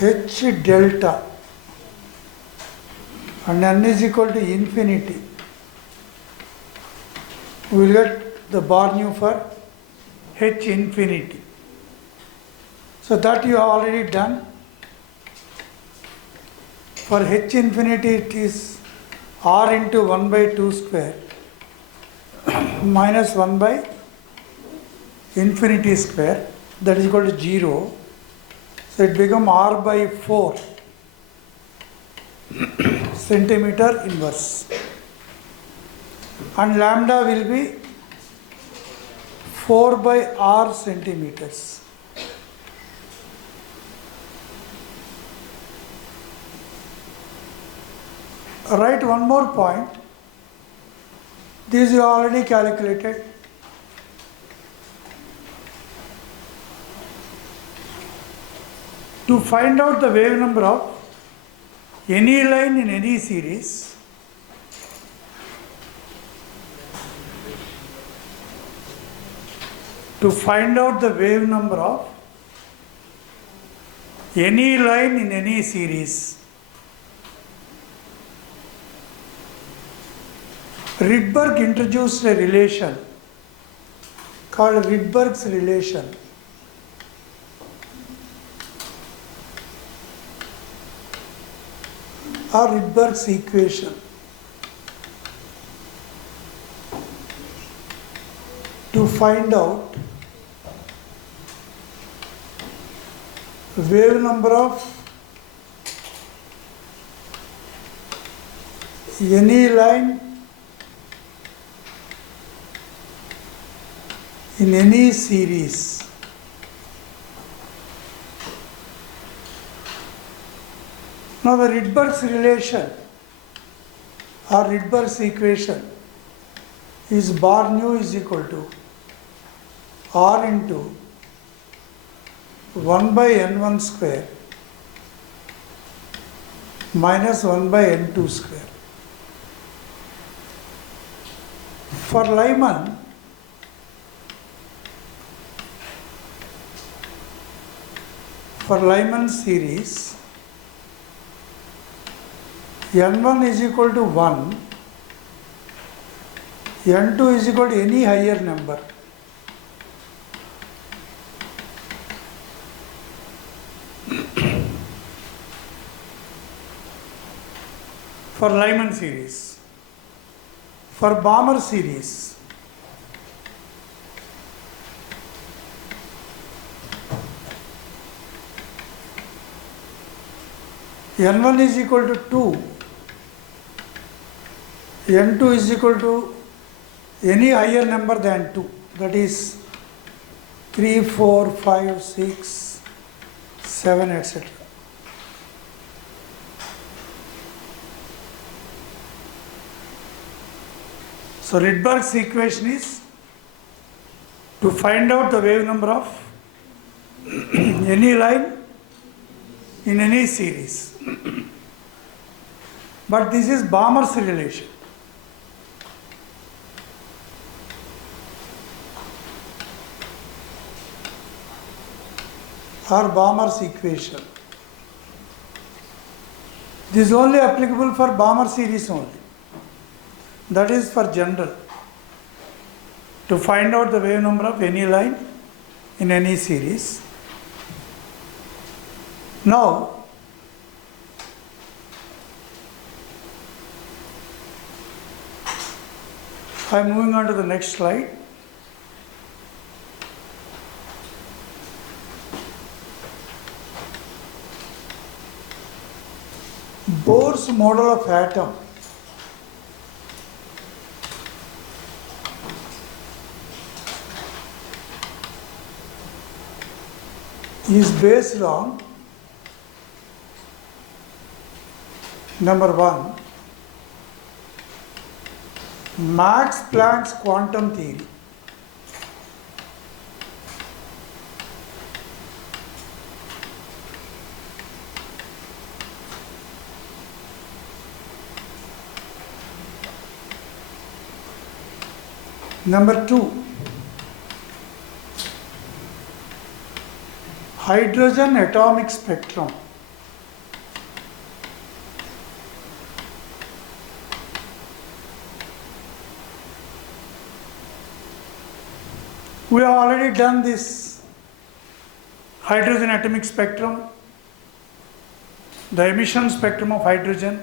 H delta and n is equal to infinity, we will get the bar nu for H infinity. So that you have already done. For H infinity it is R into 1 by 2 square minus 1 by infinity square, that is equal to 0. So it becomes R by 4 centimeter inverse. And lambda will be 4 by R centimeters. Write one more point. This you already calculated. To find out the wave number of any line in any series, to find out the wave number of any line in any series, Rydberg introduced a relation called Rydberg's relation. Or Rydberg's equation. To find out wave number of any line in any series. Now the Rydberg's relation or Rydberg's equation is bar nu is equal to R into 1 by n1 square minus 1 by n2 square. For Lyman series, n1 is equal to 1, n2 is equal to any higher number. For Lyman series. For Balmer series, n1 is equal to 2, n2 is equal to any higher number than 2, that is 3, 4, 5, 6, 7, etc. So Rydberg's equation is to find out the wave number of any line in any series. But this is Balmer's relation. Or Balmer's equation. This is only applicable for Balmer series only. That is for general. To find out the wave number of any line in any series. Now, I am moving on to the next slide. Bohr's model of atom is based on number 1, Max Planck's quantum theory. Number 2, hydrogen atomic spectrum. We have already done this hydrogen atomic spectrum, the emission spectrum of hydrogen,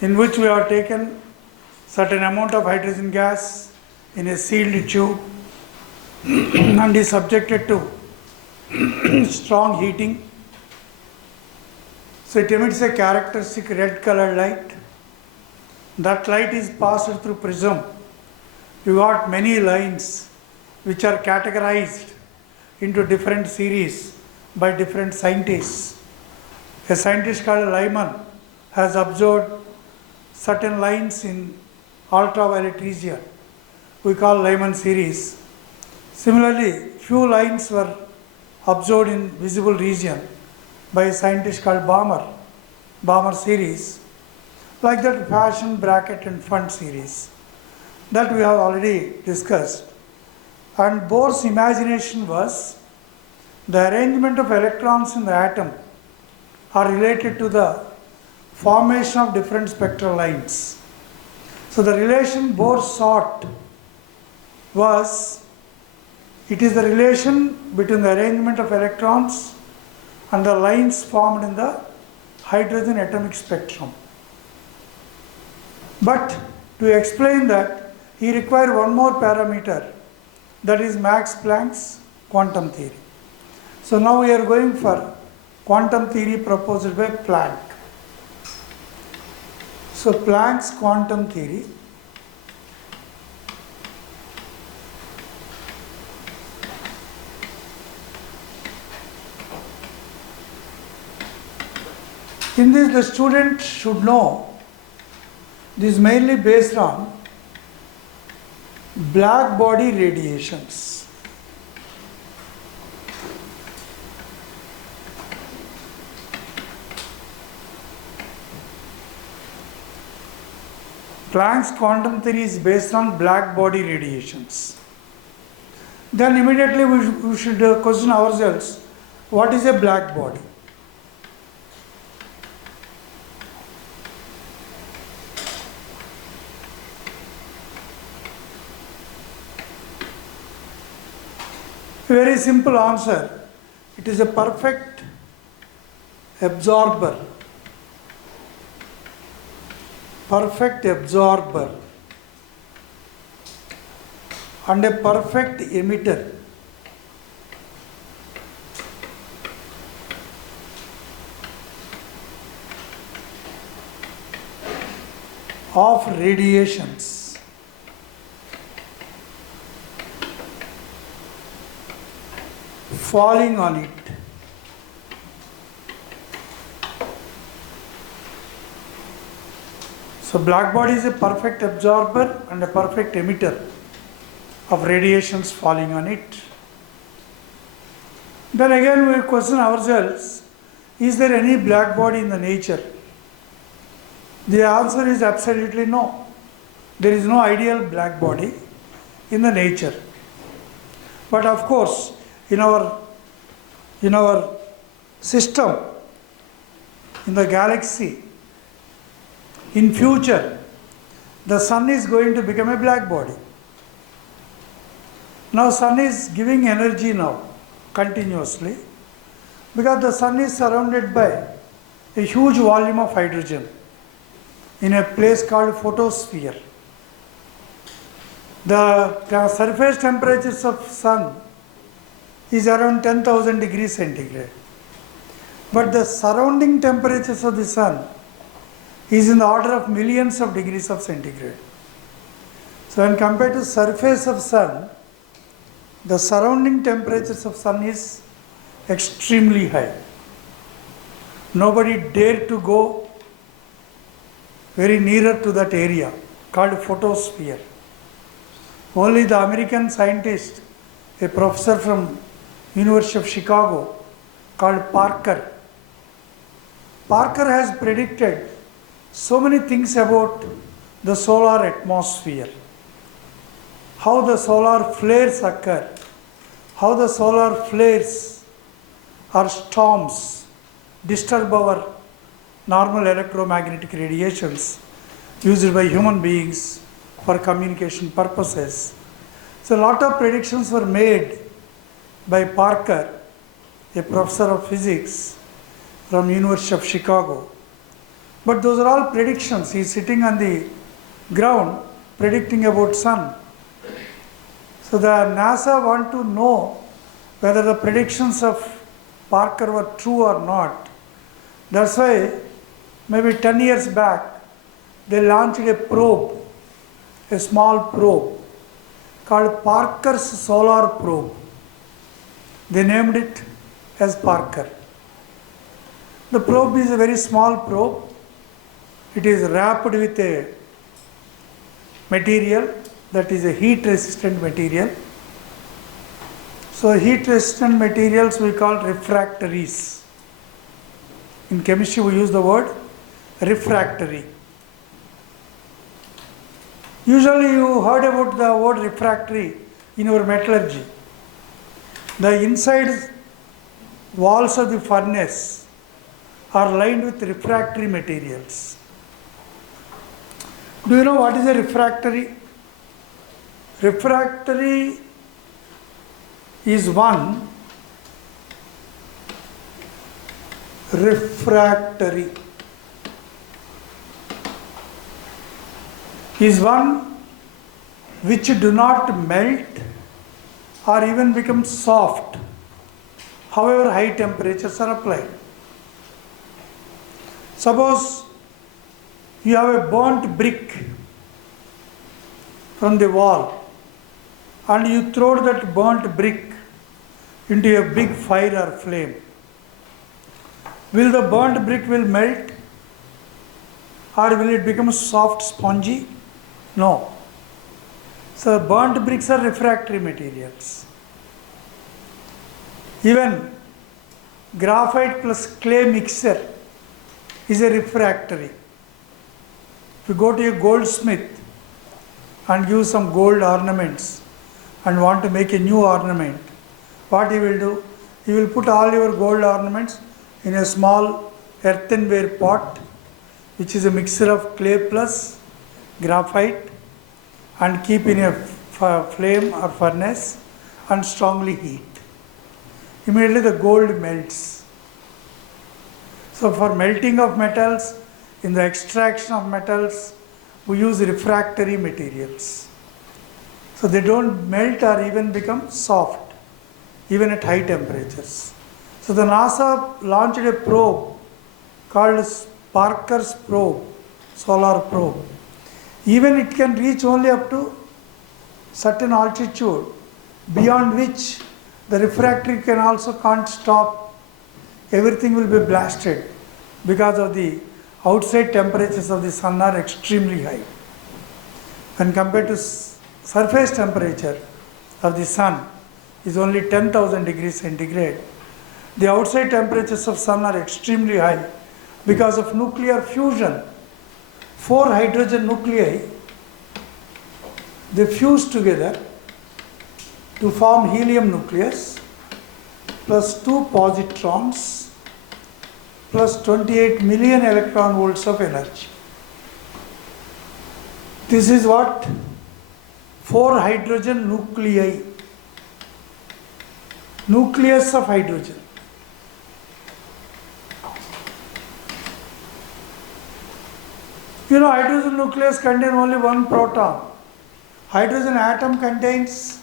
in which we have taken certain amount of hydrogen gas in a sealed tube and is subjected to strong heating. So it emits a characteristic red colored light. That light is passed through prism. You got many lines which are categorized into different series by different scientists. A scientist called Lyman has observed certain lines in ultraviolet region. We call Lyman series. Similarly, few lines were observed in visible region by a scientist called Balmer series. Like that, fashion, bracket and fund series that we have already discussed. And Bohr's imagination was the arrangement of electrons in the atom are related to the formation of different spectral lines. So the relation Bohr sought was, it is the relation between the arrangement of electrons and the lines formed in the hydrogen atomic spectrum. But to explain that, he required one more parameter, that is Max Planck's quantum theory. So now we are going for quantum theory proposed by Planck. So Planck's quantum theory in this the student should know this is mainly based on black body radiations. Planck's quantum theory is based on black body radiations. Then immediately we should question ourselves, what is a black body? A very simple answer. It is a perfect absorber. Perfect absorber and a perfect emitter. Of radiations. Falling on it. So black body is a perfect absorber and a perfect emitter of radiations falling on it. Then again we question ourselves, is there any black body in the nature? The answer is absolutely no. There is no ideal black body in the nature. But of course, in our system, in the galaxy, in future, the sun is going to become a black body. Now sun is giving energy now, continuously, because the sun is surrounded by a huge volume of hydrogen in a place called photosphere. The surface temperatures of sun is around 10,000 degrees centigrade. But the surrounding temperatures of the sun is in the order of millions of degrees of centigrade. So when compared to surface of sun, the surrounding temperatures of sun is extremely high. Nobody dared to go very nearer to that area called photosphere. Only the American scientist, a professor from University of Chicago called Parker. Parker has predicted so many things about the solar atmosphere, how the solar flares occur, how the solar flares or storms disturb our normal electromagnetic radiations used by human beings for communication purposes. So a lot of predictions were made by Parker, a professor of physics from University of Chicago. But those are all predictions. He is sitting on the ground predicting about sun. So the NASA want to know whether the predictions of Parker were true or not. That's why maybe 10 years back they launched a probe, a small probe called Parker's Solar Probe. They named it as Parker. The probe is a very small probe. It is wrapped with a material that is a heat resistant material. So heat resistant materials we call refractories. In chemistry we use the word refractory. Usually you heard about the word refractory in your metallurgy. The inside walls of the furnace are lined with refractory materials. Do you know what is a refractory? Refractory is one which do not melt or even become soft, however high temperatures are applied. Suppose you have a burnt brick from the wall and you throw that burnt brick into a big fire or flame. Will the burnt brick will melt or will it become soft, spongy? No. So burnt bricks are refractory materials. Even graphite plus clay mixture is a refractory. If you go to a goldsmith and give some gold ornaments and want to make a new ornament, what he will do? He will put all your gold ornaments in a small earthenware pot, which is a mixture of clay plus graphite, and keep in a flame or furnace and strongly heat. Immediately the gold melts. So for melting of metals, in the extraction of metals, we use refractory materials. So they don't melt or even become soft, even at high temperatures. So the NASA launched a probe called Parker's probe, solar probe. Even it can reach only up to certain altitude, beyond which the refractory can also can't stop. Everything will be blasted because of the outside temperatures of the sun are extremely high. When compared to surface temperature of the sun is only 10,000 degrees centigrade, the outside temperatures of sun are extremely high because of nuclear fusion. 4 hydrogen nuclei, they fuse together to form helium nucleus plus 2 positrons plus 28 million electron volts of energy. This is what 4 hydrogen nuclei, nucleus of hydrogen. You know, hydrogen nucleus contains only 1 proton. Hydrogen atom contains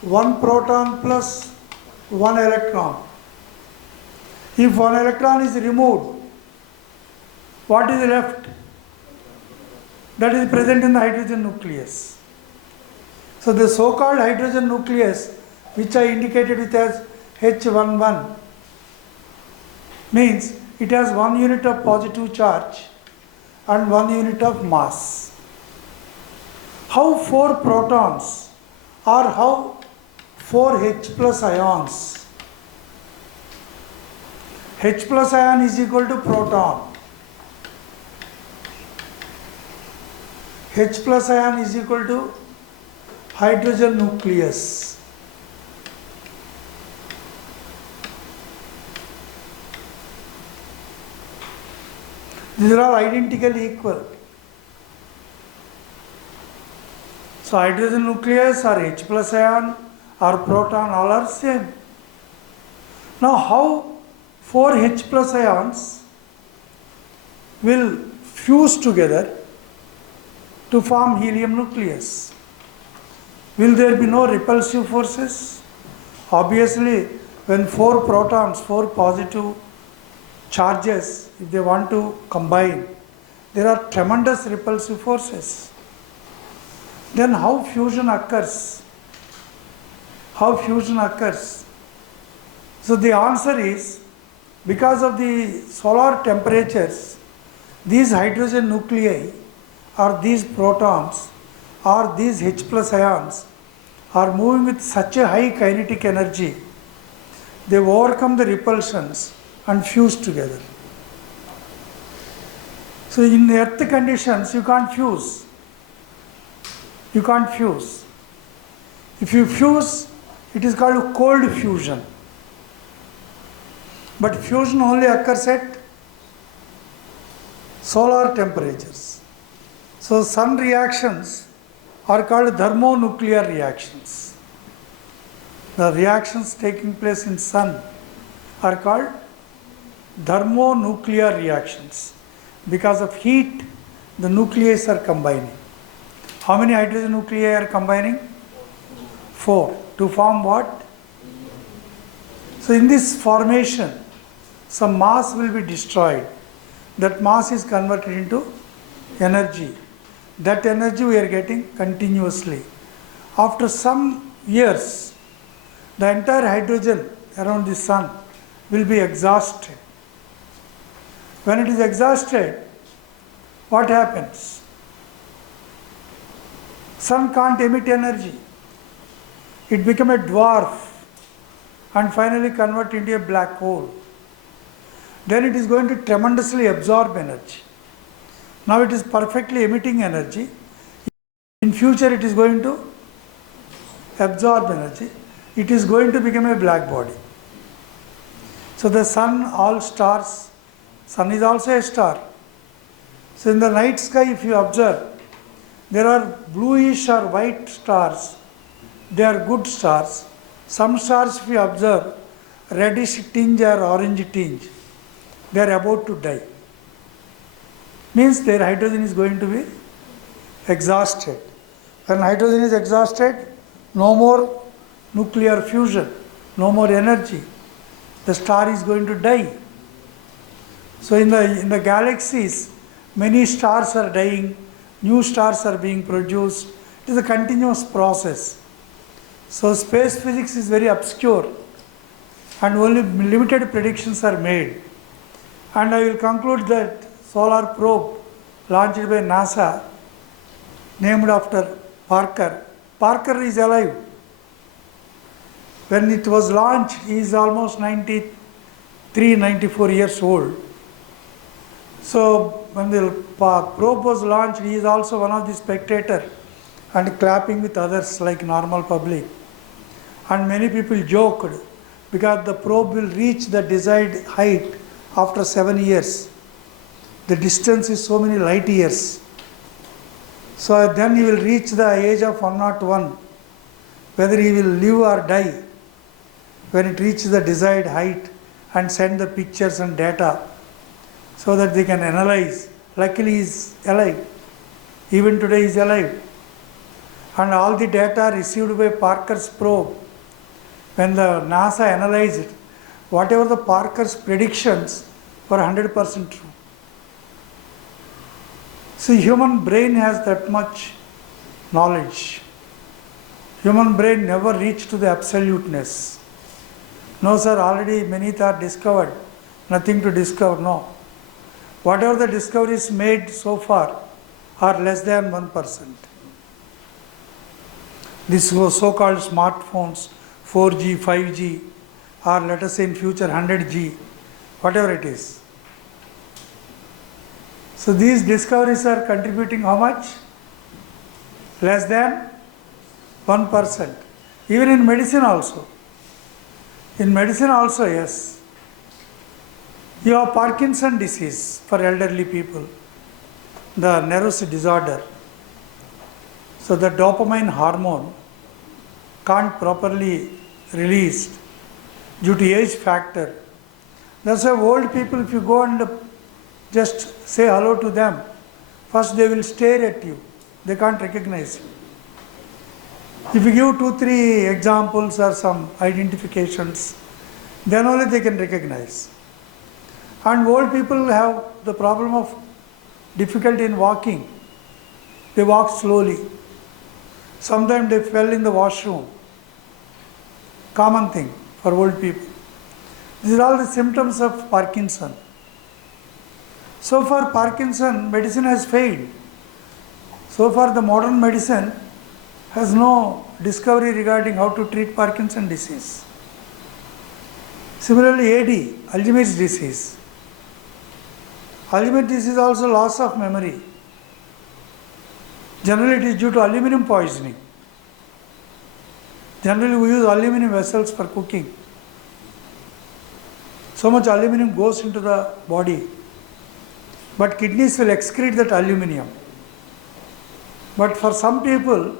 1 proton plus 1 electron. If 1 electron is removed, what is left? That is present in the hydrogen nucleus. So the so-called hydrogen nucleus, which I indicated with as H11, means it has 1 unit of positive charge and 1 unit of mass. How 4 protons or how 4 H plus ions? H plus ion is equal to proton. H plus ion is equal to hydrogen nucleus. These are all identically equal. So hydrogen nucleus or H plus ion or proton all are same. Now how 4 H plus ions will fuse together to form helium nucleus? Will there be no repulsive forces? Obviously, when 4 protons, 4 positive charges, if they want to combine, there are tremendous repulsive forces. Then how fusion occurs? How fusion occurs? So the answer is, because of the solar temperatures, these hydrogen nuclei or these protons or these H plus ions are moving with such a high kinetic energy, they overcome the repulsions and fuse together. So in earth conditions, you can't fuse. You can't fuse. If you fuse, it is called cold fusion. But fusion only occurs at solar temperatures. So sun reactions are called thermonuclear reactions. The reactions taking place in sun are called thermonuclear reactions. Because of heat, the nuclei are combining. How many hydrogen nuclei are combining? 4. To form what? So in this formation, some mass will be destroyed. That mass is converted into energy. That energy we are getting continuously. After some years, the entire hydrogen around the sun will be exhausted. When it is exhausted, what happens? Sun can't emit energy. It becomes a dwarf and finally convert into a black hole. Then it is going to tremendously absorb energy. Now it is perfectly emitting energy. In future it is going to absorb energy. It is going to become a black body. So the sun, all stars, sun is also a star. So in the night sky, if you observe, there are bluish or white stars. They are good stars. Some stars, if you observe, reddish tinge or orange tinge, they are about to die. Means their hydrogen is going to be exhausted. When hydrogen is exhausted, no more nuclear fusion, no more energy. The star is going to die. So in the galaxies, many stars are dying, new stars are being produced. It is a continuous process. So space physics is very obscure and only limited predictions are made. And I will conclude that solar probe launched by NASA, named after Parker. Parker is alive. When it was launched, he is almost 93, 94 years old. So when the probe was launched, he is also one of the spectators and clapping with others like normal public. And many people joked because the probe will reach the desired height after 7 years. The distance is so many light years. So then he will reach the age of 101, whether he will live or die when it reaches the desired height, and send the pictures and data so that they can analyze. Luckily he is alive. Even today he is alive. And all the data received by Parker's probe, when the NASA analyzed it, whatever the Parker's predictions were 100% true. See, human brain has that much knowledge. Human brain never reached to the absoluteness. No sir, already many are discovered, nothing to discover, no. Whatever the discoveries made so far are less than 1%. These so-called smartphones, 4G, 5G, or let us say in future 100G, whatever it is. So these discoveries are contributing how much? Less than 1%. Even in medicine also. In medicine also, yes. You have Parkinson disease for elderly people, the nervous disorder. So the dopamine hormone can't properly released due to age factor. That's why old people, if you go and just say hello to them, first they will stare at you. They can't recognize you. If you give 2-3 examples or some identifications, then only they can recognize. And old people have the problem of difficulty in walking. They walk slowly. Sometimes they fell in the washroom. Common thing for old people. These are all the symptoms of Parkinson. So far Parkinson medicine has failed. So far the modern medicine has no discovery regarding how to treat Parkinson disease. Similarly AD, Alzheimer's disease. Alzheimer's disease is also loss of memory. Generally it is due to aluminum poisoning. Generally we use aluminum vessels for cooking. So much aluminum goes into the body. But kidneys will excrete that aluminum. But for some people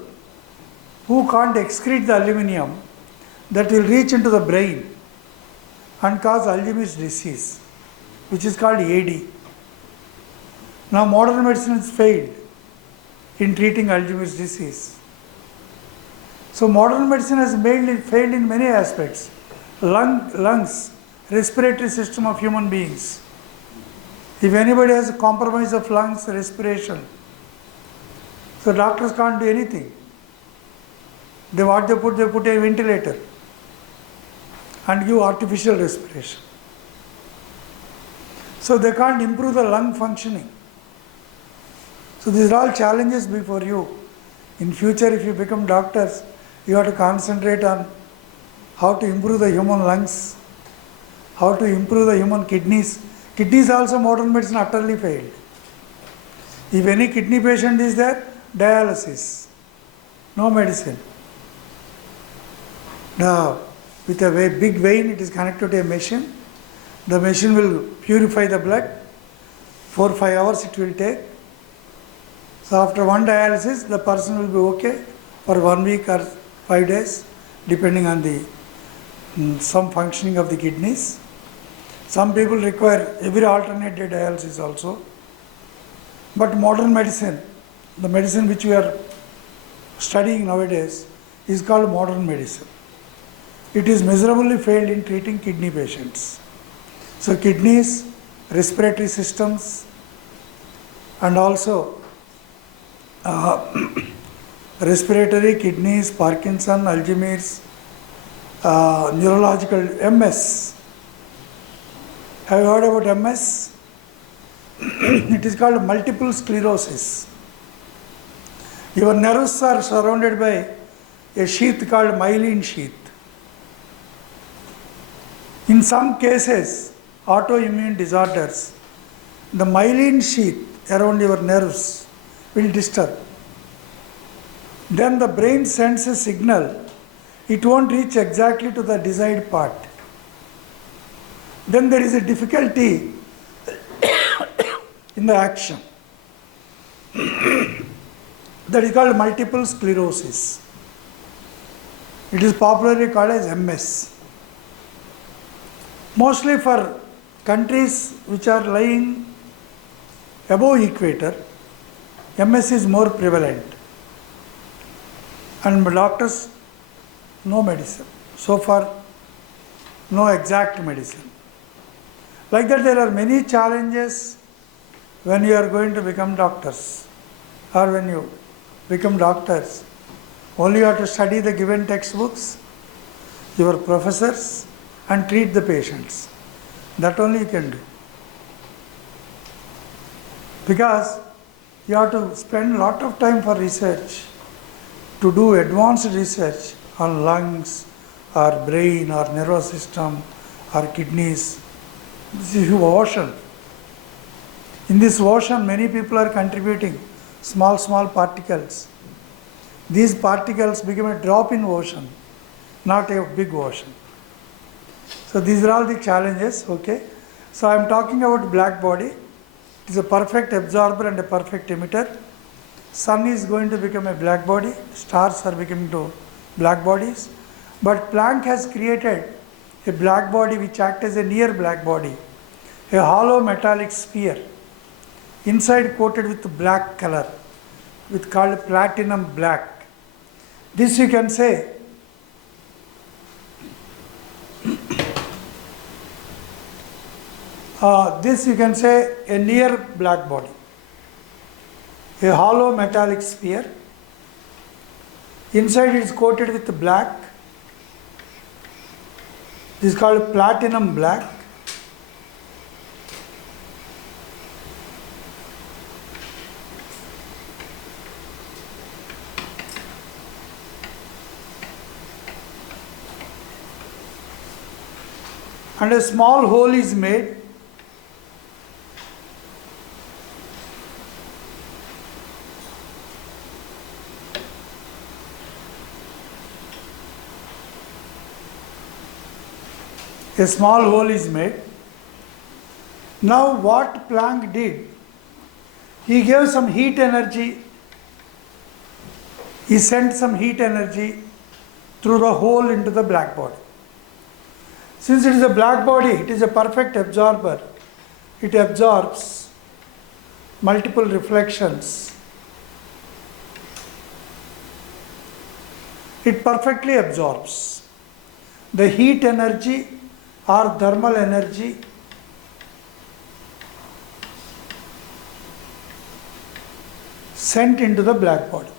who can't excrete the aluminum, that will reach into the brain and cause Alzheimer's disease, which is called AD. Now modern medicine has failed in treating Alzheimer's disease. So modern medicine has mainly failed in many aspects. Lungs, respiratory system of human beings. If anybody has a compromise of lungs, respiration, so doctors can't do anything. They put a ventilator and give artificial respiration. So they can't improve the lung functioning. So these are all challenges before you. In future, if you become doctors, you have to concentrate on how to improve the human lungs, how to improve the human kidneys. Kidneys also modern medicine utterly failed. If any kidney patient is there, dialysis, no medicine. Now, with a big vein, it is connected to a machine. The machine will purify the blood. 4-5 hours it will take. So after one dialysis, the person will be okay for 1 week or 5 days, depending on the some functioning of the kidneys. Some people require every alternate day dialysis also. But modern medicine, the medicine which we are studying nowadays, is called modern medicine. It is miserably failed in treating kidney patients. So kidneys, respiratory systems, and also respiratory, kidneys, Parkinson, Alzheimer's, neurological, MS. Have you heard about MS? It is called multiple sclerosis. Your nerves are surrounded by a sheath called myelin sheath. In some cases, autoimmune disorders, the myelin sheath around your nerves will disturb. Then the brain sends a signal, it won't reach exactly to the desired part. Then there is a difficulty in the action. That is called multiple sclerosis. It is popularly called as MS. Mostly for countries which are lying above equator, MS is more prevalent. And doctors, no medicine. So far, no exact medicine. Like that, there are many challenges when you are going to become doctors, or when you become doctors. Only you have to study the given textbooks, your professors, and treat the patients. That only you can do. Because you have to spend a lot of time for research, to do advanced research on lungs, or brain, or nervous system, or kidneys. This is a huge ocean. In this ocean, many people are contributing small particles. These particles become a drop in ocean, not a big ocean. So these are all the challenges, okay. So I am talking about black body. It is a perfect absorber and a perfect emitter. Sun is going to become a black body, stars are becoming to black bodies. But Planck has created a black body which acts as a near black body, a hollow metallic sphere, inside coated with black color, with called platinum black. This you can say a near black body, a hollow metallic sphere. Inside it is coated with black. This is called platinum black. And a small hole is made. A small hole is made. Now what Planck did, he gave some heat energy, he sent some heat energy through the hole into the black body. Since it is a black body, it is a perfect absorber. It absorbs multiple reflections. It perfectly absorbs the heat energy or thermal energy sent into the black body.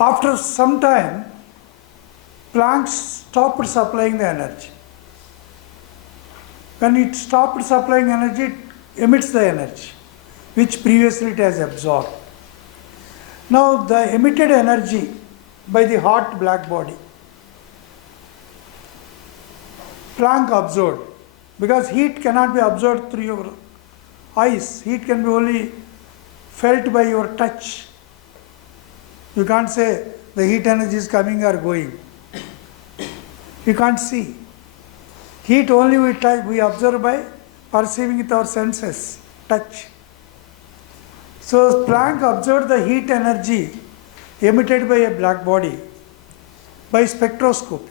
After some time, Planck stopped supplying the energy. When it stopped supplying energy, it emits the energy, which previously it has absorbed. Now the emitted energy by the hot black body, Planck observed, because heat cannot be absorbed through your eyes, heat can be only felt by your touch. You can't say the heat energy is coming or going. You can't see. Heat only we observe by perceiving with our senses, touch. So Planck observed the heat energy emitted by a black body by spectroscopy.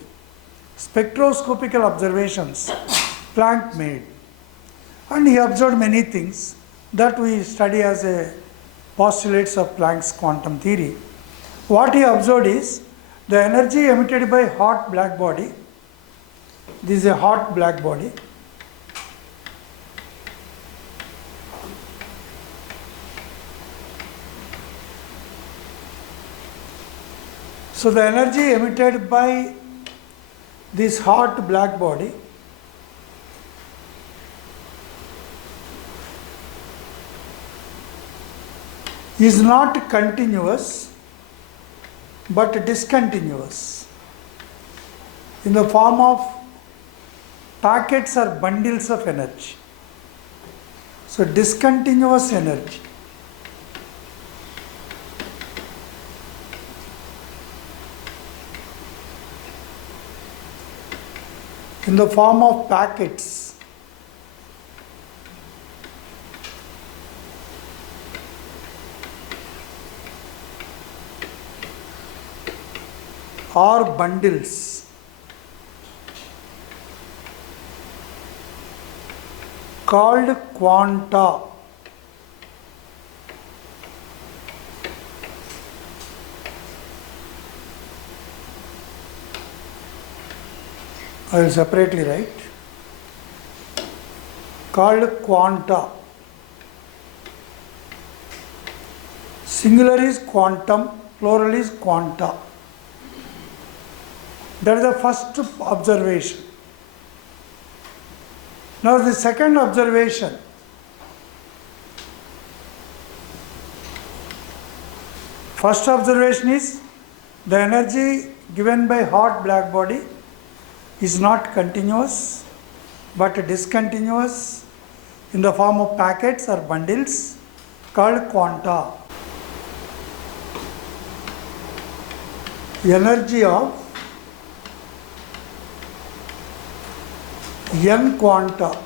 Spectroscopical observations Planck made. And he observed many things that we study as a postulates of Planck's quantum theory. What he observed is the energy emitted by hot black body. This is a hot black body. So the energy emitted by this hot black body is not continuous but discontinuous in the form of packets or bundles of energy. So discontinuous energy. In the form of packets. Or bundles. Called quanta. I will separately write. Called quanta. Singular is quantum, plural is quanta. That is the first observation. Now the second observation. First observation is the energy given by hot black body is not continuous but discontinuous in the form of packets or bundles called quanta. Energy of n quanta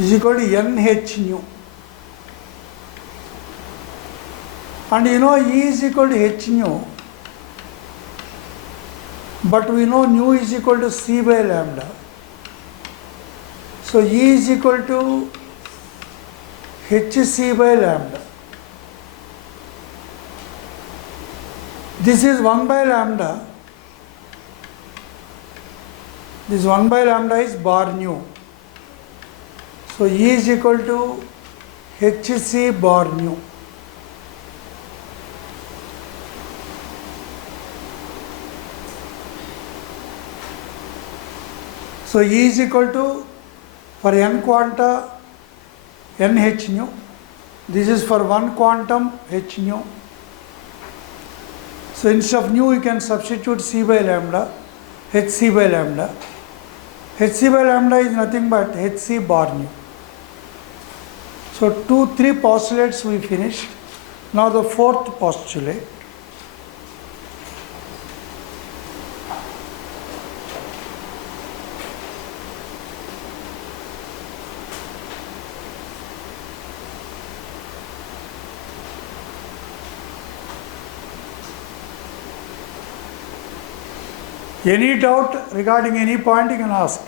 is equal to nh nu. And you know E is equal to h nu, but we know nu is equal to c by lambda. So E is equal to hc by lambda. This is 1 by lambda. This 1 by lambda is bar nu. So E is equal to hc bar nu. So E is equal to, for n quanta, nh nu. This is for one quantum, h nu. So instead of nu, you can substitute c by lambda, hc by lambda. hc by lambda is nothing but hc bar nu. So 3 postulates we finished. Now the fourth postulate. Any doubt regarding any point you can ask.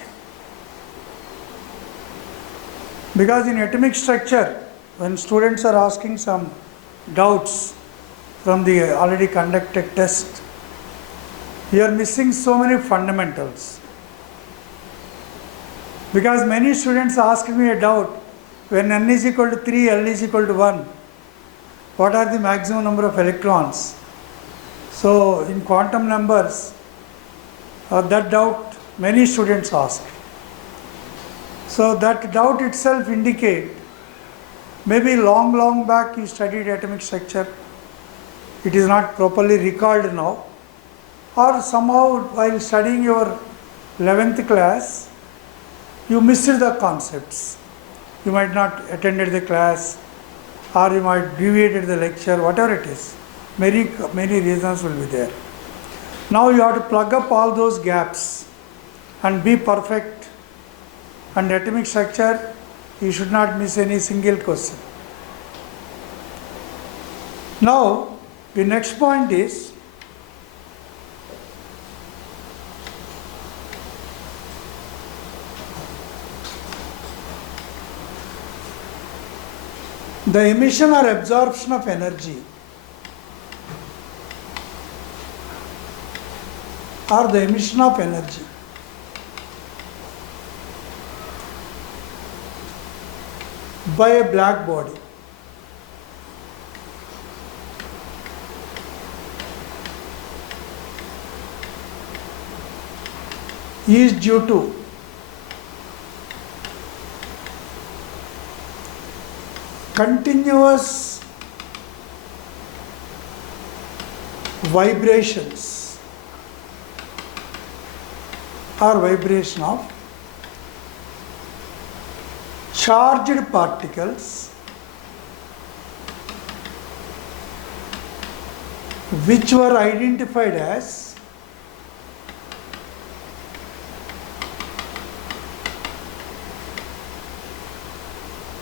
Because in atomic structure, when students are asking some doubts from the already conducted test, you are missing so many fundamentals. Because many students ask me a doubt, when n is equal to 3, L is equal to 1, what are the maximum number of electrons? So in quantum numbers, that doubt many students ask. So that doubt itself indicate maybe long back you studied atomic structure, it is not properly recalled now, or somehow while studying your 11th class you missed the concepts. You might not attended the class, or you might deviated the lecture, whatever it is. Many reasons will be there. Now you have to plug up all those gaps and be perfect. And atomic structure, you should not miss any single question. Now, the next point is the emission or absorption of energy, or the emission of energy by a black body is due to continuous vibrations or vibration of charged particles which were identified as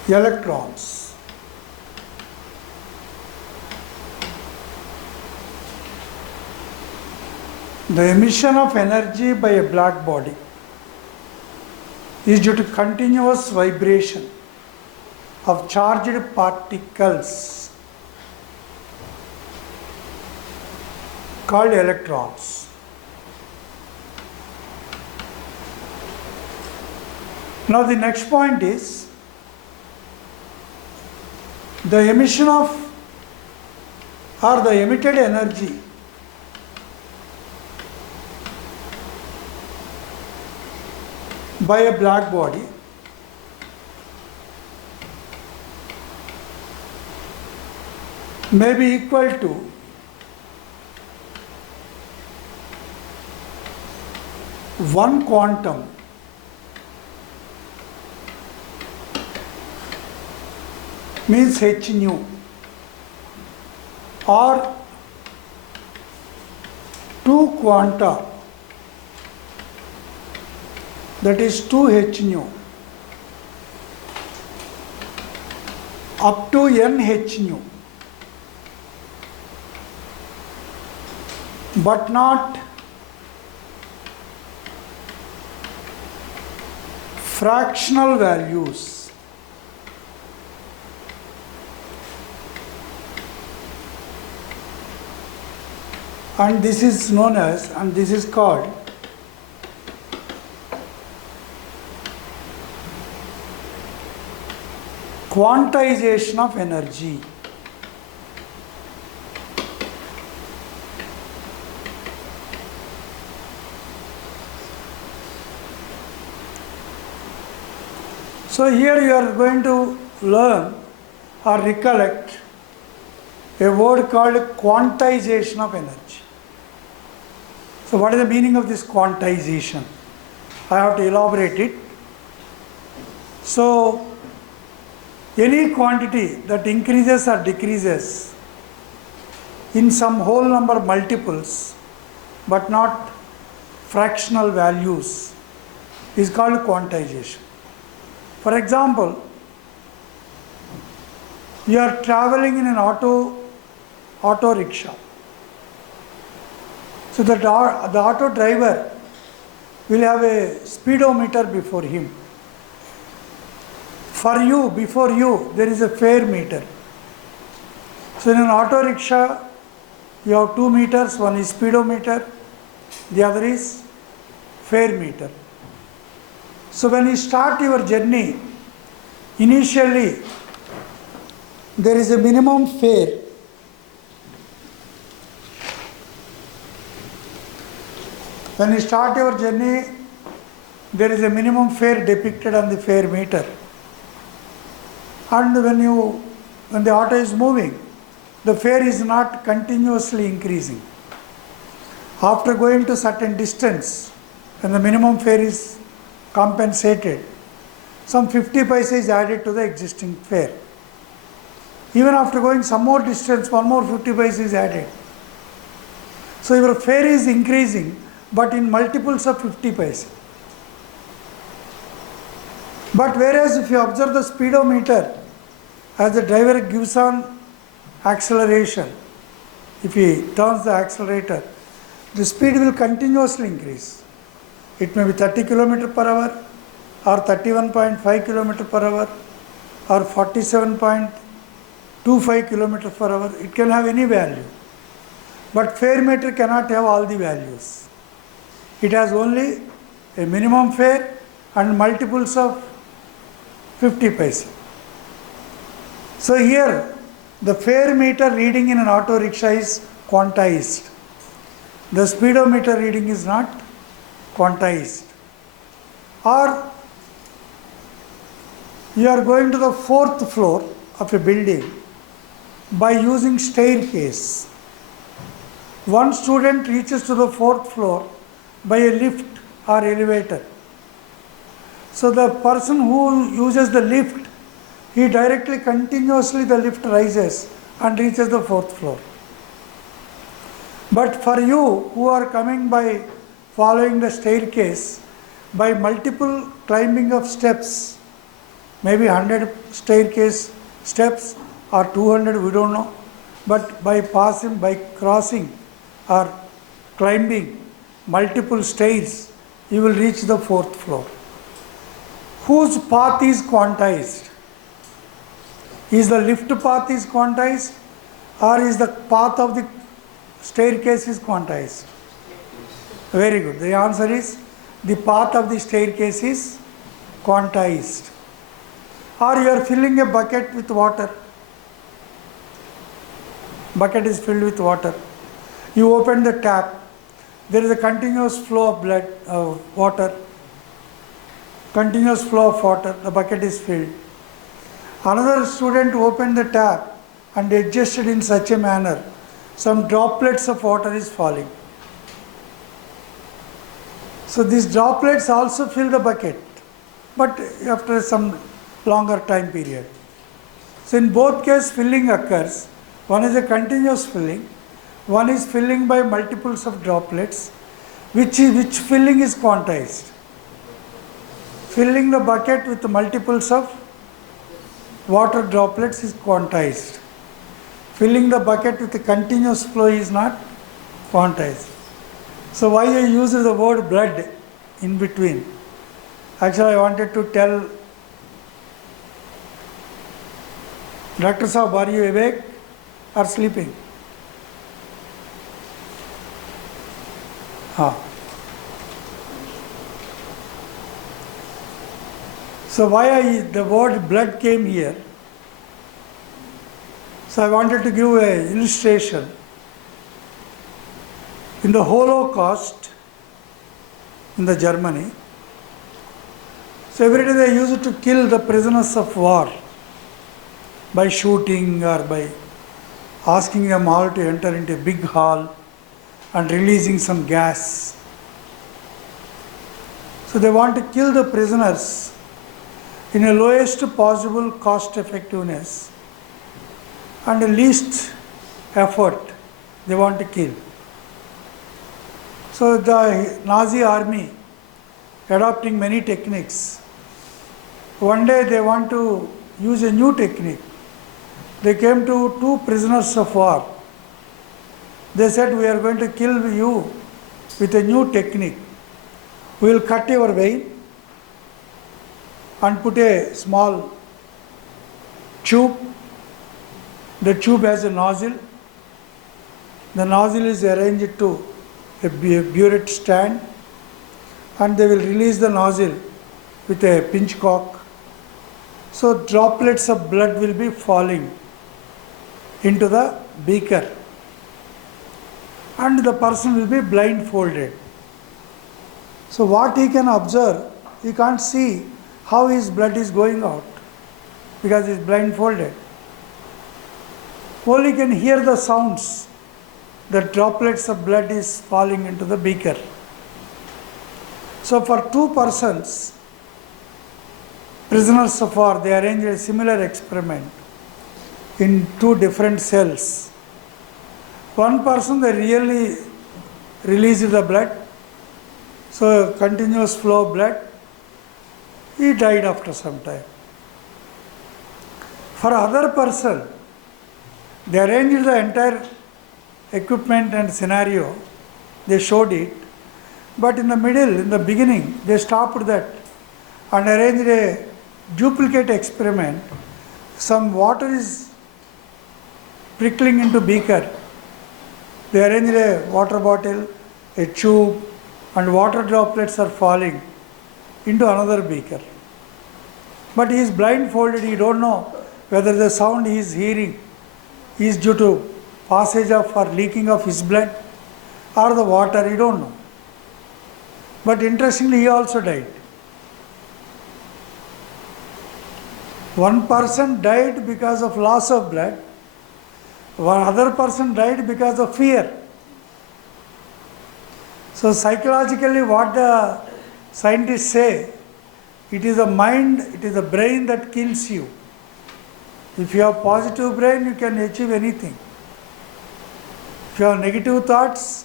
electrons. The emission of energy by a black body is due to continuous vibration of charged particles called electrons. Now the next point is the emission of or the emitted energy by a black body may be equal to one quantum means h nu, or two quanta, that is 2h nu. up to n h nu, but not fractional values. And this is known as, and this is called quantization of energy. So here you are going to learn or recollect a word called quantization of energy. So what is the meaning of this quantization? I have to elaborate it. So any quantity that increases or decreases in some whole number multiples but not fractional values is called quantization. For example, you are traveling in an auto rickshaw. So the auto driver will have a speedometer before him. For you, before you, there is a fare meter. So in an auto rickshaw, you have 2 meters, one is speedometer, the other is fare meter. So when you start your journey, initially there is a minimum fare. When you start your journey, there is a minimum fare depicted on the fare meter. And when the auto is moving, the fare is not continuously increasing. After going to certain distance, when the minimum fare is compensated, some 50 paise is added to the existing fare. Even after going some more distance, one more 50 paise is added. So your fare is increasing, but in multiples of 50 paise. But whereas if you observe the speedometer, as the driver gives on acceleration, if he turns the accelerator, the speed will continuously increase. It may be 30 km per hour or 31.5 km per hour or 47.25 km per hour. It can have any value. But fare meter cannot have all the values. It has only a minimum fare and multiples of 50 paise. So here the fare meter reading in an auto rickshaw is quantized. The speedometer reading is not quantized. Or you are going to the 4th floor of a building by using staircase. One student reaches to the 4th floor by a lift or elevator. So the person who uses the lift, he continuously the lift rises and reaches the 4th floor. But for you who are coming by following the staircase, by multiple climbing of steps, maybe 100 staircase steps or 200, we don't know, but by crossing or climbing multiple stairs, you will reach the 4th floor. Whose path is quantized? Is the lift path is quantized, or is the path of the staircase is quantized? Very good. The answer is the path of the staircase is quantized. Or you are filling a bucket with water. Bucket is filled with water. You open the tap. There is a continuous flow of water. Continuous flow of water. The bucket is filled. Another student opened the tap and adjusted in such a manner, some droplets of water is falling. So these droplets also fill the bucket, but after some longer time period. So in both cases filling occurs. One is a continuous filling, one is filling by multiples of droplets. Which filling is quantized? Filling the bucket with multiples of water droplets is quantized. Filling the bucket with a continuous flow is not quantized. So why I use the word blood in between? Actually, I wanted to tell Dr. Saab, are you awake or sleeping? So why the word blood came here? So I wanted to give an illustration. In the Holocaust, in the Germany, so every day they used to kill the prisoners of war by shooting or by asking them all to enter into a big hall and releasing some gas. So they want to kill the prisoners in a lowest possible cost effectiveness and the least effort they want to kill. So the Nazi army, adopting many techniques, one day they want to use a new technique. They came to two prisoners of war. They said, we are going to kill you with a new technique. We will cut your vein and put a small tube. The tube has a nozzle. The nozzle is arranged to a burette stand, and they will release the nozzle with a pinch cock. So droplets of blood will be falling into the beaker, and the person will be blindfolded. So what he can observe, he can't see how his blood is going out because he is blindfolded. Only can hear the sounds that droplets of blood is falling into the beaker. So for two persons, prisoners of war, they arranged a similar experiment in two different cells. One person, they really released the blood, so continuous flow of blood. He died after some time. For other person, they arranged the entire equipment and scenario, they showed it, but in the middle, in the beginning, they stopped that and arranged a duplicate experiment. Some water is trickling into beaker. They arranged a water bottle, a tube, and water droplets are falling into another beaker. But he is blindfolded, he don't know whether the sound he is hearing is due to passage of or leaking of his blood or the water, he don't know. But interestingly, he also died. One person died because of loss of blood, one other person died because of fear. So psychologically, what the scientists say, it is the mind, it is the brain that kills you. If you have positive brain, you can achieve anything. If you have negative thoughts,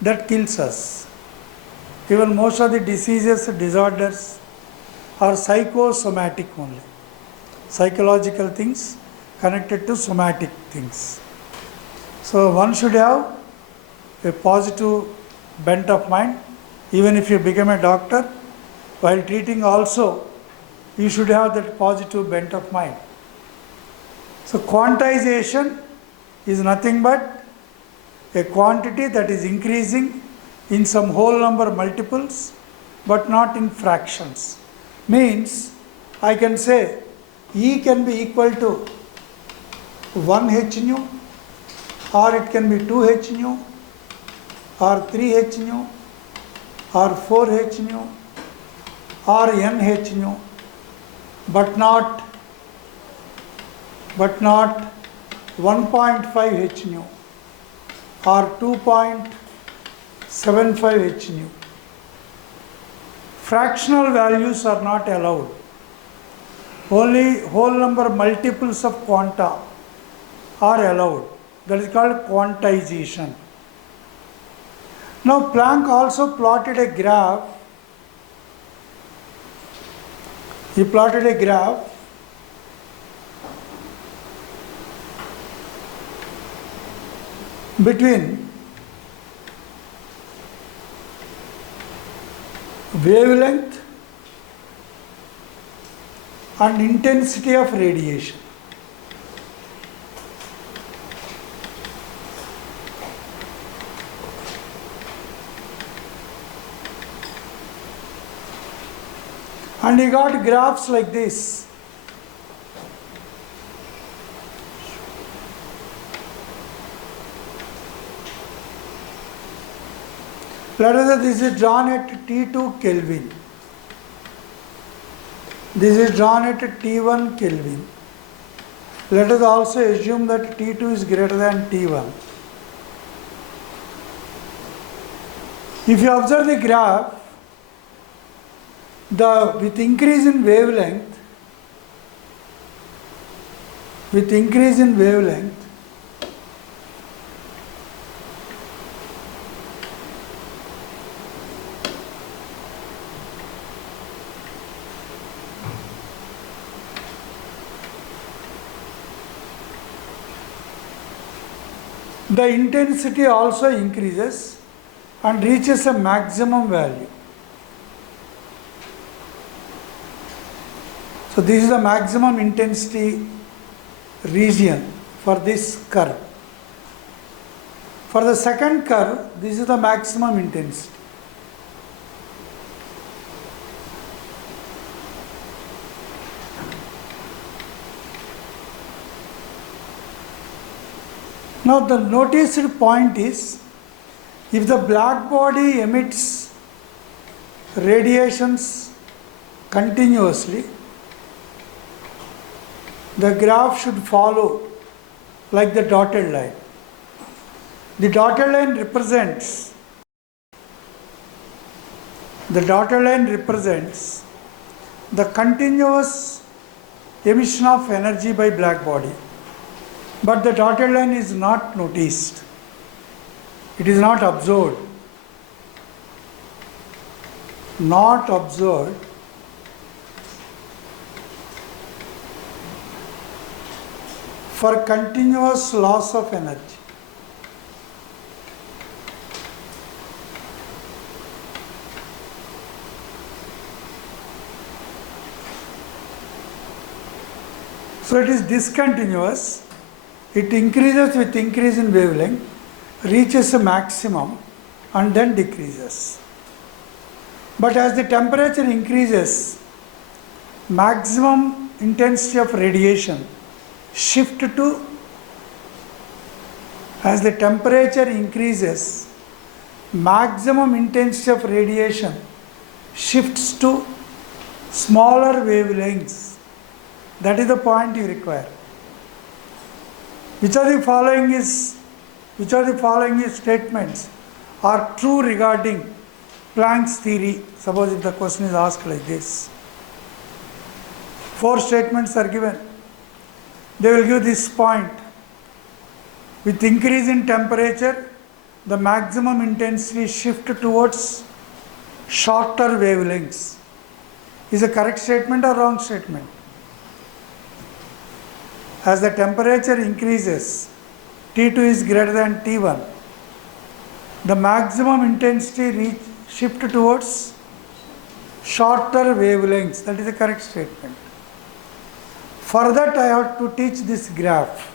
that kills us. Even most of the diseases, disorders are psychosomatic only. Psychological things connected to somatic things. So one should have a positive bent of mind. Even if you become a doctor, while treating also, you should have that positive bent of mind. So quantization is nothing but a quantity that is increasing in some whole number multiples, but not in fractions. Means, I can say E can be equal to 1 h nu, or it can be 2 h nu, or 3 h nu, or 4 h nu, or n h nu, but not 1.5 h nu or 2.75 h nu. Fractional values are not allowed. Only whole number multiples of quanta are allowed. That is called quantization. Now Planck also plotted a graph. He plotted a graph between wavelength and intensity of radiation. And he got graphs like this. Let us say this is drawn at T2 Kelvin. This is drawn at T1 Kelvin. Let us also assume that T2 is greater than T1. If you observe the graph, with increase in wavelength, the intensity also increases and reaches a maximum value. So this is the maximum intensity region for this curve. For the second curve, this is the maximum intensity. Now the noticed point is, if the black body emits radiations continuously, the graph should follow like the dotted line. The dotted line represents the continuous emission of energy by black body. But the dotted line is not noticed. It is not observed. Not observed for continuous loss of energy. So it is discontinuous. It increases with increase in wavelength, reaches a maximum and then decreases. But as the temperature increases, maximum intensity of radiation shift to, as the temperature increases, maximum intensity of radiation shifts to smaller wavelengths. That is the point you require. Which of the following statements are true regarding Planck's theory? Suppose if the question is asked like this. 4 statements are given. They will give this point. With increase in temperature, the maximum intensity shift towards shorter wavelengths. Is a correct statement or wrong statement? As the temperature increases, T2 is greater than T1, the maximum intensity shift towards shorter wavelengths. That is the correct statement. For that I have to teach this graph.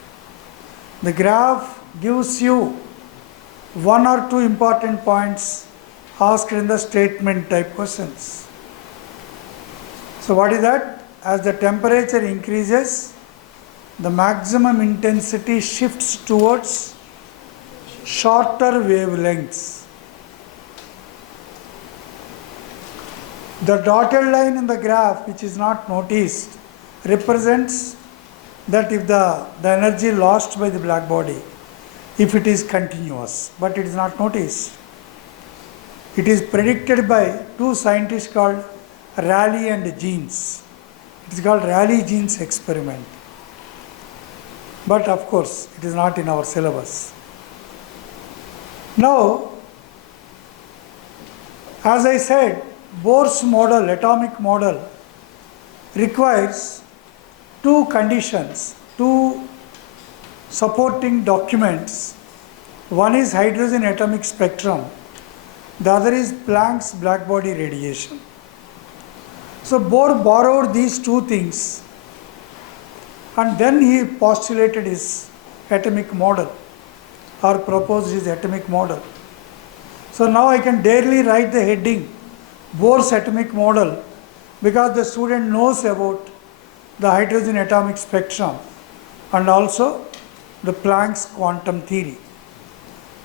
The graph gives you 1 or 2 important points asked in the statement type questions. So what is that? As the temperature increases, the maximum intensity shifts towards shorter wavelengths. The dotted line in the graph, which is not noticed, represents that if the energy lost by the black body, if it is continuous, but it is not noticed. It is predicted by 2 scientists called Rayleigh and Jeans. It is called Rayleigh-Jeans experiment. But of course, it is not in our syllabus. Now, as I said, Bohr's model, atomic model, requires 2 conditions, 2 supporting documents. One is hydrogen atomic spectrum, the other is Planck's blackbody radiation. So Bohr borrowed these two things and then he postulated his atomic model or proposed his atomic model. So now I can daily write the heading Bohr's atomic model because the student knows about the hydrogen atomic spectrum and also the Planck's quantum theory,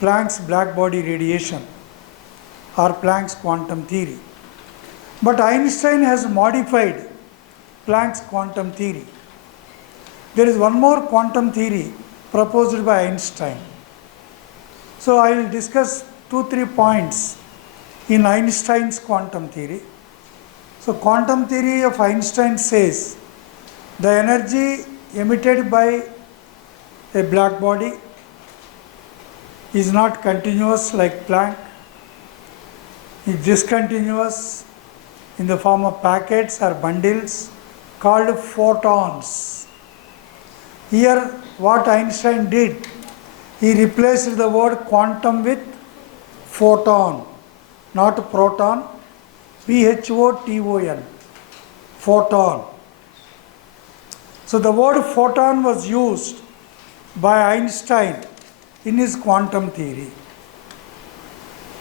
Planck's blackbody radiation or Planck's quantum theory. But Einstein has modified Planck's quantum theory. There is one more quantum theory proposed by Einstein. So I will discuss 2-3 points in Einstein's quantum theory. So quantum theory of Einstein says the energy emitted by a black body is not continuous like Planck. It is discontinuous in the form of packets or bundles called photons. Here what Einstein did, he replaced the word quantum with photon, not proton, Photon, photon. So the word photon was used by Einstein in his quantum theory.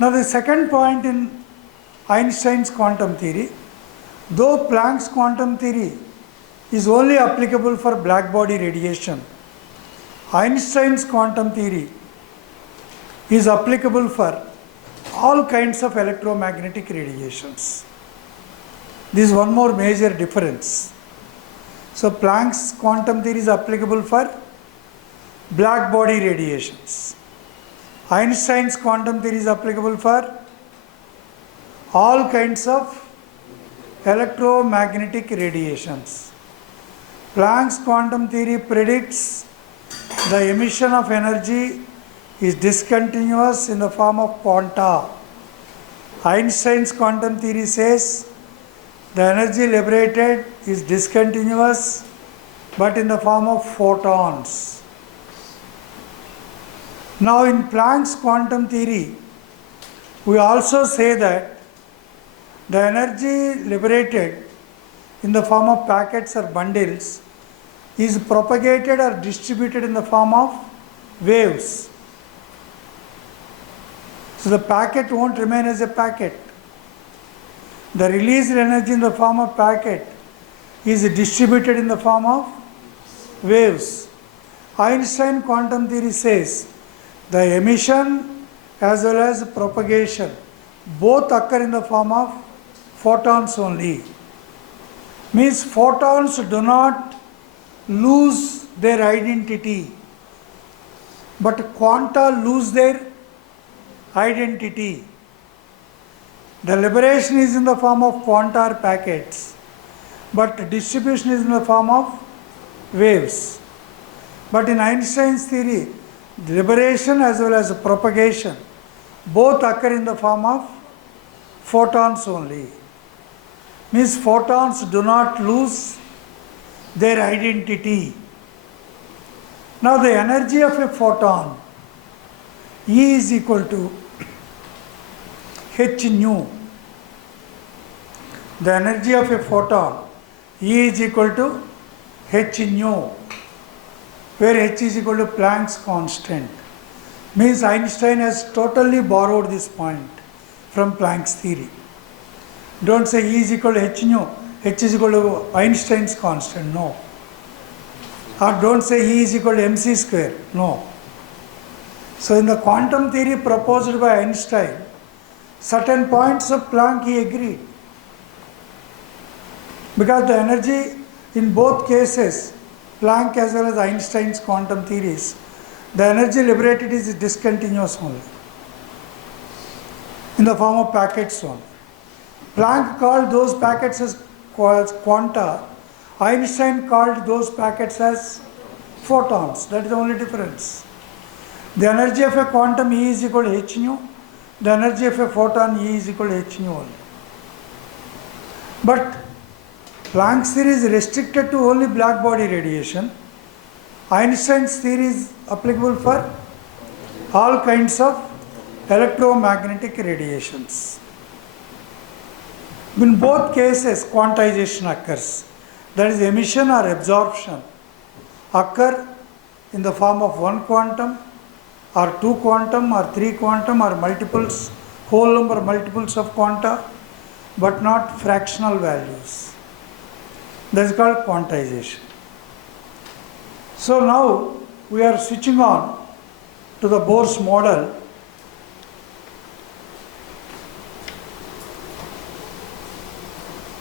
Now the second point in Einstein's quantum theory, though Planck's quantum theory is only applicable for black body radiation, Einstein's quantum theory is applicable for all kinds of electromagnetic radiations. This is one more major difference. So Planck's quantum theory is applicable for black body radiations. Einstein's quantum theory is applicable for all kinds of electromagnetic radiations. Planck's quantum theory predicts the emission of energy is discontinuous in the form of quanta. Einstein's quantum theory says the energy liberated is discontinuous but in the form of photons. Now in Planck's quantum theory, we also say that the energy liberated in the form of packets or bundles is propagated or distributed in the form of waves. So the packet won't remain as a packet. The released energy in the form of packet is distributed in the form of waves. Einstein quantum theory says the emission as well as propagation both occur in the form of photons only. Means photons do not lose their identity, but quanta lose their identity. The liberation is in the form of quanta or packets, but distribution is in the form of waves. But in Einstein's theory, liberation as well as propagation both occur in the form of photons only. Means photons do not lose their identity. Now the energy of a photon E is equal to h nu. The energy of a photon E is equal to h nu, where h is equal to Planck's constant. Means Einstein has totally borrowed this point from Planck's theory. Don't say E is equal to h nu, h is equal to Einstein's constant, no. Or don't say E is equal to mc square, no. So in the quantum theory proposed by Einstein, certain points of Planck he agreed. Because the energy in both cases, Planck as well as Einstein's quantum theories, the energy liberated is discontinuous only, in the form of packets only. Planck called those packets as quanta, Einstein called those packets as photons. That is the only difference. The energy of a quantum E is equal to h nu, the energy of a photon E is equal to h nu only. But Planck's theory is restricted to only black body radiation. Einstein's theory is applicable for all kinds of electromagnetic radiations. In both cases, quantization occurs. That is, emission or absorption occur in the form of one quantum or two quantum or three quantum or multiples, whole number multiples of quanta, but not fractional values. That is called quantization. So now we are switching on to the Bohr's model.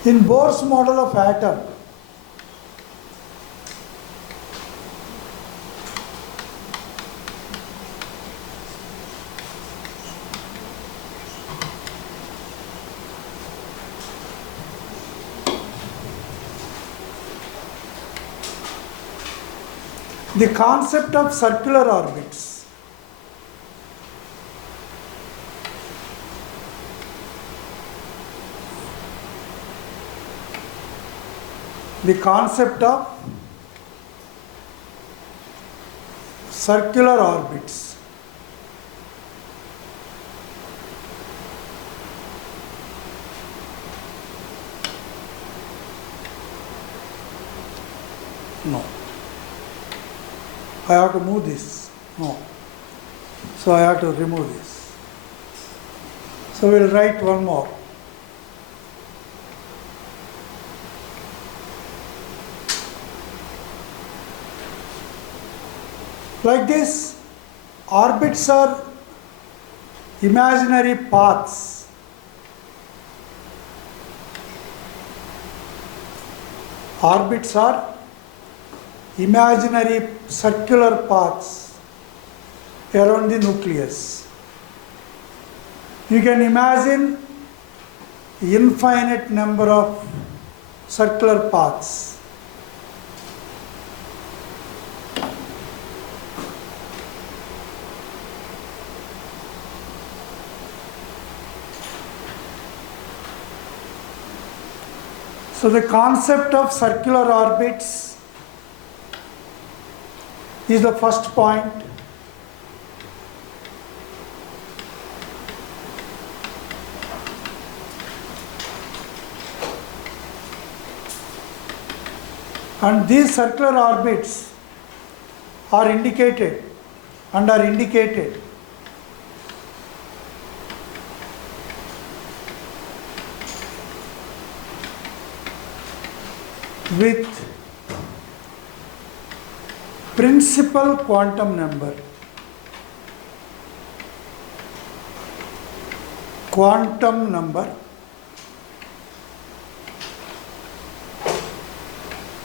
In Bohr's model of atom, the concept of circular orbits circular orbits no, I have to move this. No. So I have to remove this. So we will write one more. Like this, orbits are imaginary paths. Orbits are imaginary circular paths around the nucleus. You can imagine infinite number of circular paths. So the concept of circular orbits is the first point. And these circular orbits are indicated with principal quantum number. Quantum number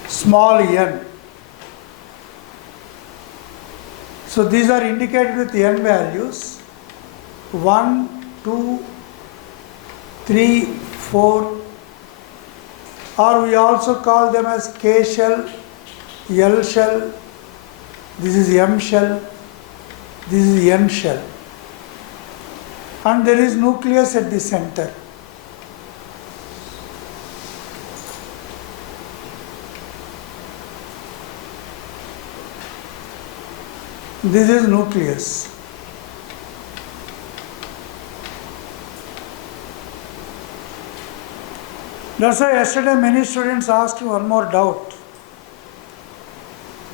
small n. So these are indicated with n values 1, 2, 3, 4, or we also call them as K shell, L shell, this is M shell, this is N shell. And there is nucleus at the center. This is nucleus. That's why yesterday many students asked one more doubt.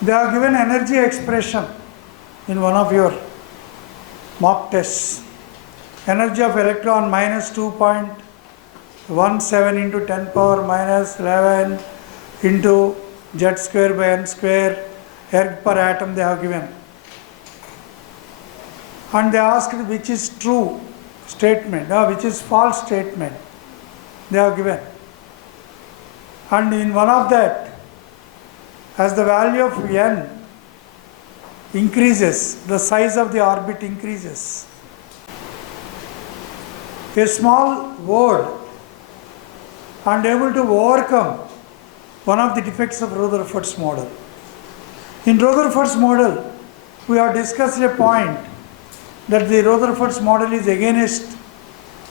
They are given energy expression in one of your mock tests. Energy of electron minus 2.17 into 10 power minus 11 into z square by n square erg per atom they have given. And they asked which is true statement, which is false statement they have given. And in one of that, as the value of n increases, the size of the orbit increases. A small word and able to overcome one of the defects of Rutherford's model. In Rutherford's model, we have discussed a point that the Rutherford's model is against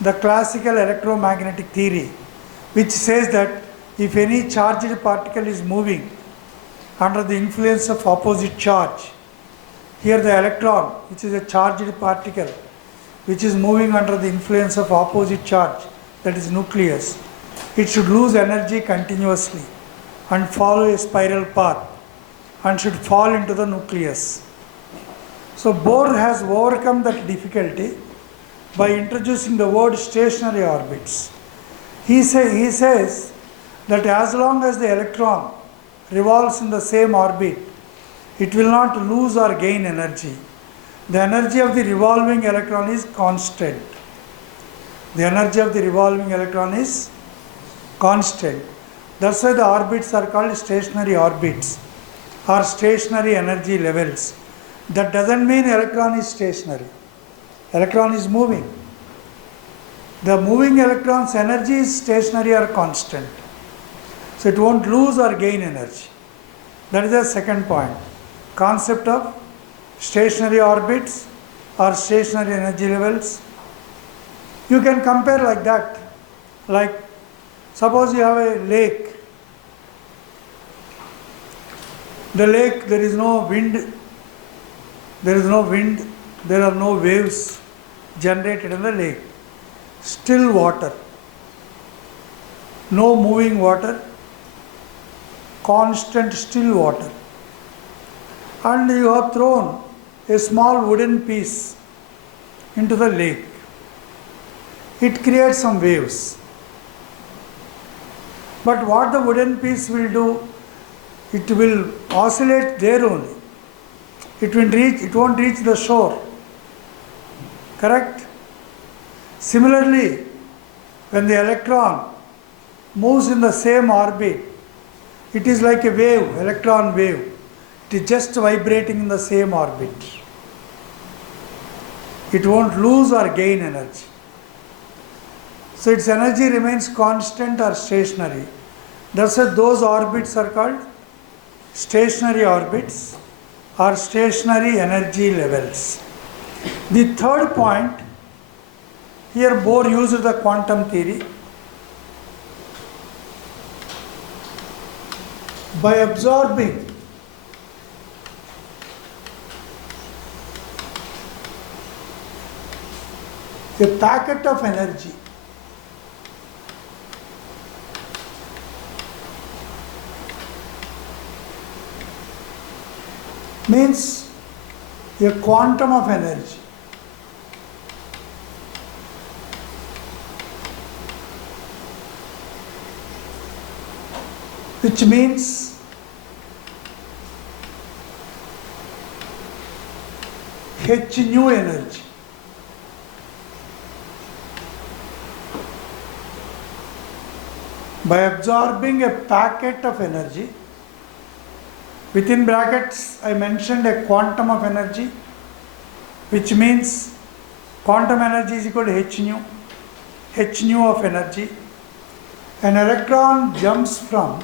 the classical electromagnetic theory, which says that if any charged particle is moving under the influence of opposite charge, Here the electron, which is a charged particle, which is moving under the influence of opposite charge, that is nucleus, it should lose energy continuously and follow a spiral path and should fall into the nucleus. So Bohr has overcome that difficulty by introducing the word stationary orbits. He says that as long as the electron revolves in the same orbit, it will not lose or gain energy. The energy of the revolving electron is constant. The energy of the revolving electron is constant. That's why the orbits are called stationary orbits or stationary energy levels. That doesn't mean electron is stationary. Electron is moving. The moving electron's energy is stationary or constant. So it won't lose or gain energy. That is the second point. Concept of stationary orbits or stationary energy levels. You can compare like that. Like suppose you have a lake. The lake, there is no wind. There are no waves generated in the lake. Still water. No moving water. Constant still water. And you have thrown a small wooden piece into the lake. It creates some waves. But what the wooden piece will do, it will oscillate there only. It won't reach the shore. Correct? Similarly, when the electron moves in the same orbit, it is like a wave, electron wave. It is just vibrating in the same orbit. It won't lose or gain energy. So its energy remains constant or stationary. That's why those orbits are called stationary orbits or stationary energy levels. The third point, here Bohr used the quantum theory. By absorbing a packet of energy means a quantum of energy. Which means h nu energy. By absorbing a packet of energy, within brackets I mentioned a quantum of energy, which means quantum energy is equal to h nu of energy. An electron jumps from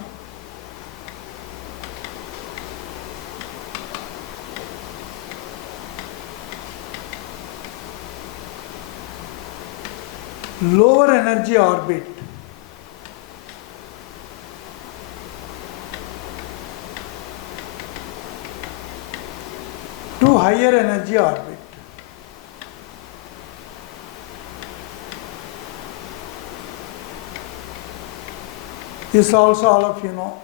lower energy orbit to higher energy orbit. This also all of you know.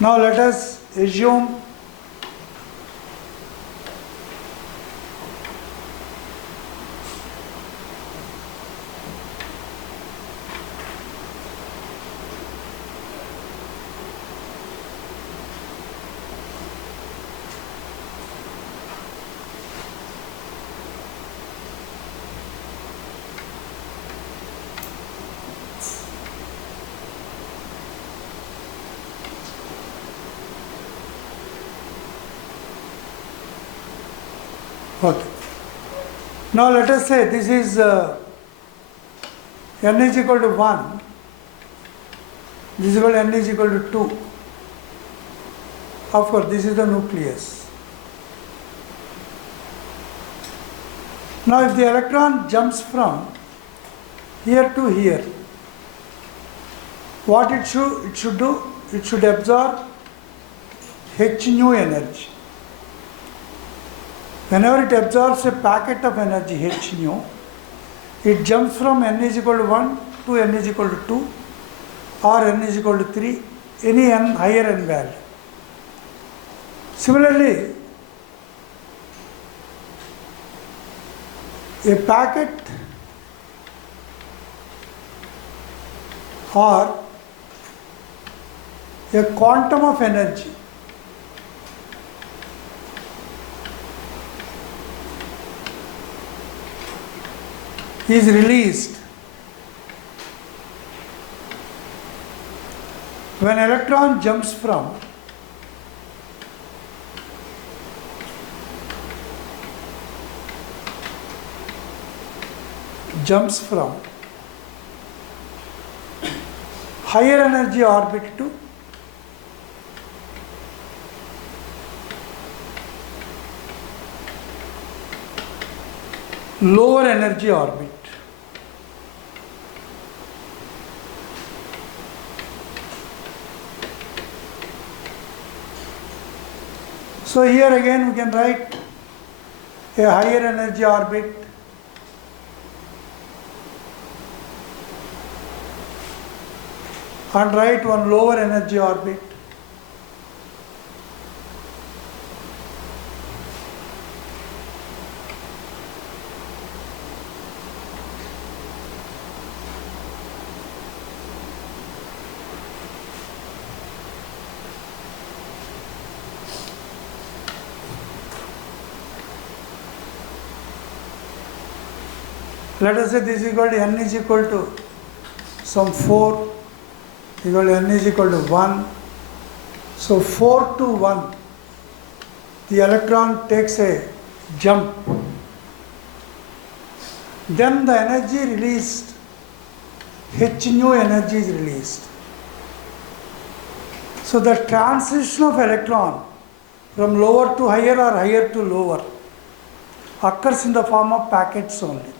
Now let us assume okay. Now let us say this is n is equal to 1, this is equal to n is equal to 2. Of course, this is the nucleus. Now if the electron jumps from here to here, what it should do, it should absorb h nu energy. Whenever it absorbs a packet of energy h nu, it jumps from n is equal to 1 to n is equal to 2 or n is equal to 3, any n higher n value. Similarly, a packet or a quantum of energy is released when electron jumps from higher energy orbit to lower energy orbit. So here again we can write a higher energy orbit and write one lower energy orbit. Let us say this is equal to n is equal to some 4 equal to n is equal to 1. So 4 to 1, the electron takes a jump. Then the energy released, h nu energy is released. So the transition of electron from lower to higher or higher to lower occurs in the form of packets only.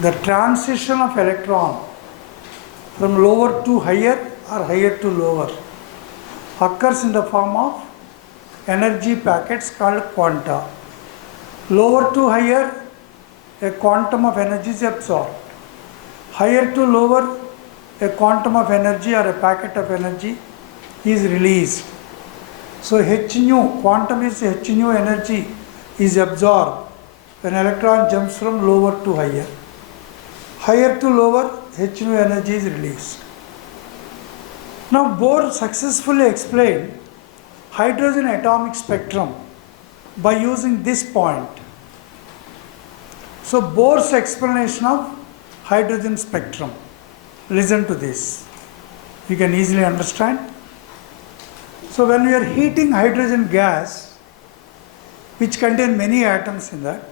The transition of electron from lower to higher or higher to lower occurs in the form of energy packets called quanta. Lower to higher, a quantum of energy is absorbed. Higher to lower, a quantum of energy or a packet of energy is released. So h nu, quantum is h nu energy is absorbed when electron jumps from lower to higher. Higher to lower, h nu energy is released. Now Bohr successfully explained hydrogen atomic spectrum by using this point. So Bohr's explanation of hydrogen spectrum. Listen to this. You can easily understand. So when we are heating hydrogen gas, which contain many atoms in that,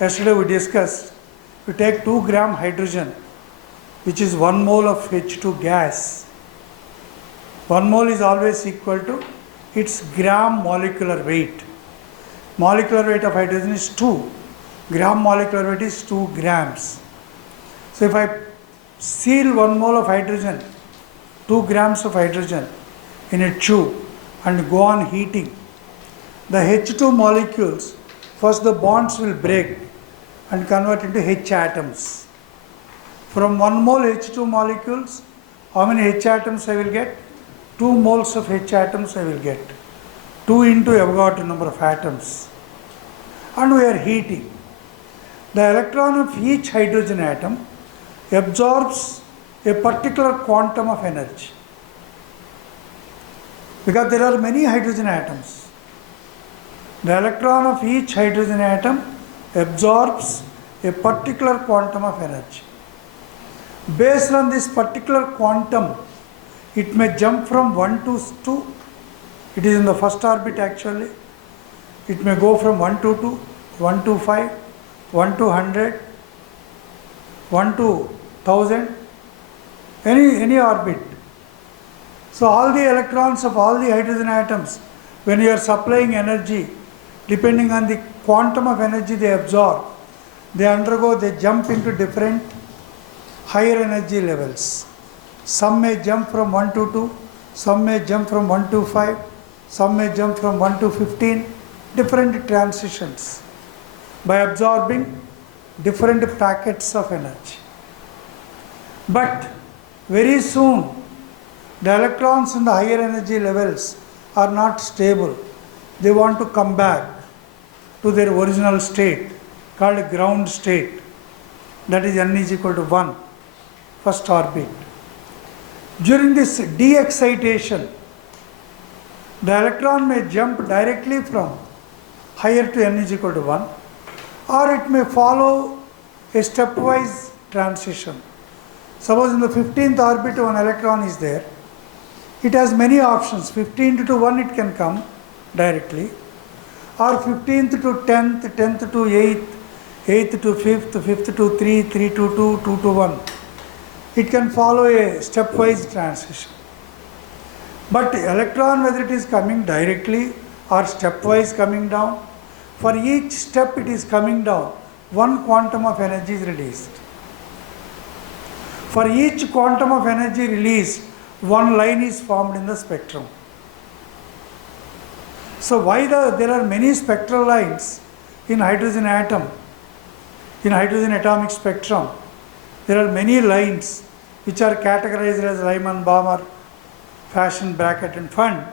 yesterday we discussed, we take 2 gram hydrogen, which is 1 mole of H2 gas. 1 mole is always equal to its gram molecular weight. Molecular weight of hydrogen is 2. Gram molecular weight is 2 grams. So if I seal 1 mole of hydrogen, 2 grams of hydrogen in a tube and go on heating, the H2 molecules, first the bonds will break and convert into H atoms. From 1 mole H2 molecules, how many H atoms I will get? 2 moles of H atoms I will get. 2 into Avogadro number of atoms. And we are heating. The electron of each hydrogen atom absorbs a particular quantum of energy. Because there are many hydrogen atoms. The electron of each hydrogen atom absorbs a particular quantum of energy. Based on this particular quantum, it may jump from 1 to 2. It is in the first orbit actually. It may go from 1 to 2, 1 to 5, 1 to 100, 1 to 1000, any orbit. So all the electrons of all the hydrogen atoms, when you are supplying energy, depending on the quantum of energy they absorb, they jump into different higher energy levels. Some may jump from 1 to 2, some may jump from 1 to 5, some may jump from 1 to 15, different transitions by absorbing different packets of energy. But very soon, the electrons in the higher energy levels are not stable. They want to come back to their original state, called ground state. That is n is equal to 1, first orbit. During this de-excitation, the electron may jump directly from higher to n is equal to 1, or it may follow a stepwise transition. Suppose in the 15th orbit one electron is there, it has many options. 15th to 1 it can come directly, or 15th to 10th, 10th to 8th, 8th to 5th, 5th to 3, 3 to 2, 2 to 1. It can follow a stepwise transition. But electron, whether it is coming directly or stepwise coming down, for each step it is coming down, one quantum of energy is released. For each quantum of energy released, one line is formed in the spectrum. So why there are many spectral lines in hydrogen atom, in hydrogen atomic spectrum? There are many lines which are categorized as Lyman, Balmer, fashion, bracket and fund,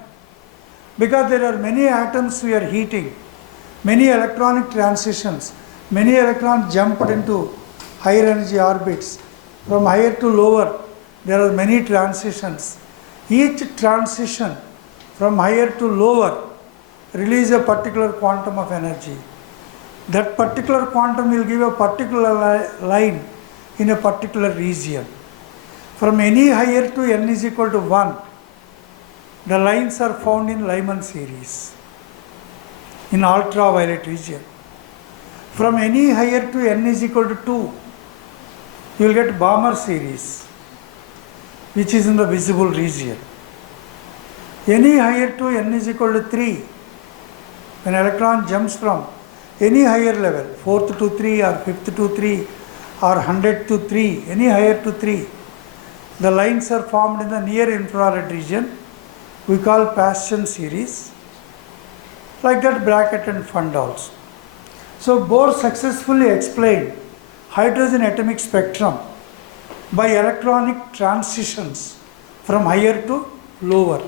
because there are many atoms we are heating, many electronic transitions, many electrons jumped into higher energy orbits. From higher to lower, there are many transitions. Each transition from higher to lower release a particular quantum of energy. That particular quantum will give a particular line in a particular region. From any higher to n is equal to 1, the lines are found in Lyman series, in ultraviolet region. From any higher to n is equal to 2, you will get Balmer series, which is in the visible region. Any higher to n is equal to 3, when electron jumps from any higher level, 4th to 3 or 5th to 3 or 100 to 3, any higher to 3, the lines are formed in the near infrared region, we call Paschen series. Like that bracket and fund also. So Bohr successfully explained hydrogen atomic spectrum by electronic transitions from higher to lower.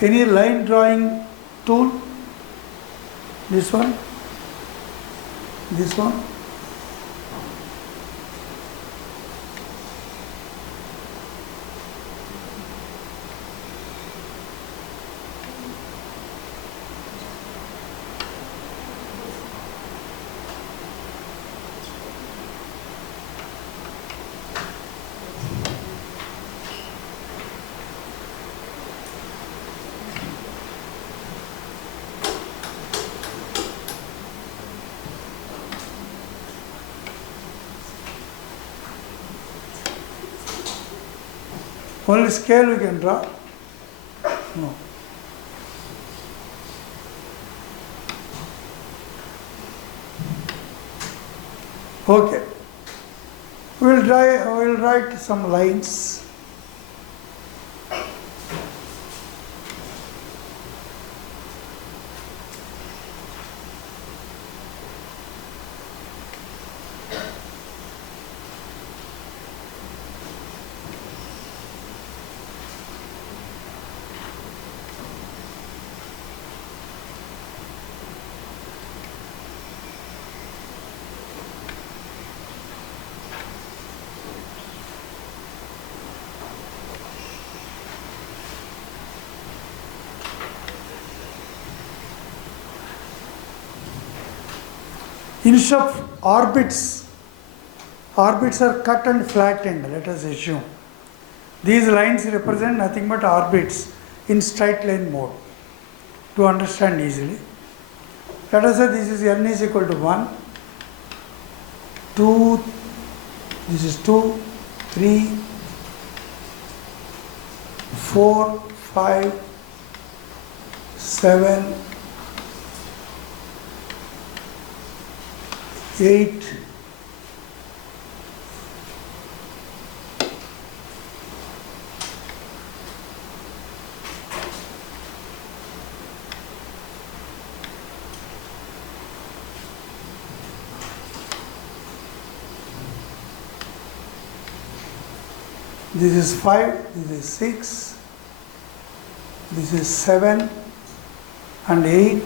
Any line drawing tool? This one? This one? Only scale we can draw. No. Okay. We will write some lines. Instead of orbits are cut and flattened, let us assume. These lines represent nothing but orbits in straight line mode, to understand easily. Let us say this is n is equal to 1, 2, this is 2, 3, 4, 5, 7, 8, this is 5, this is 6, this is 7 and 8.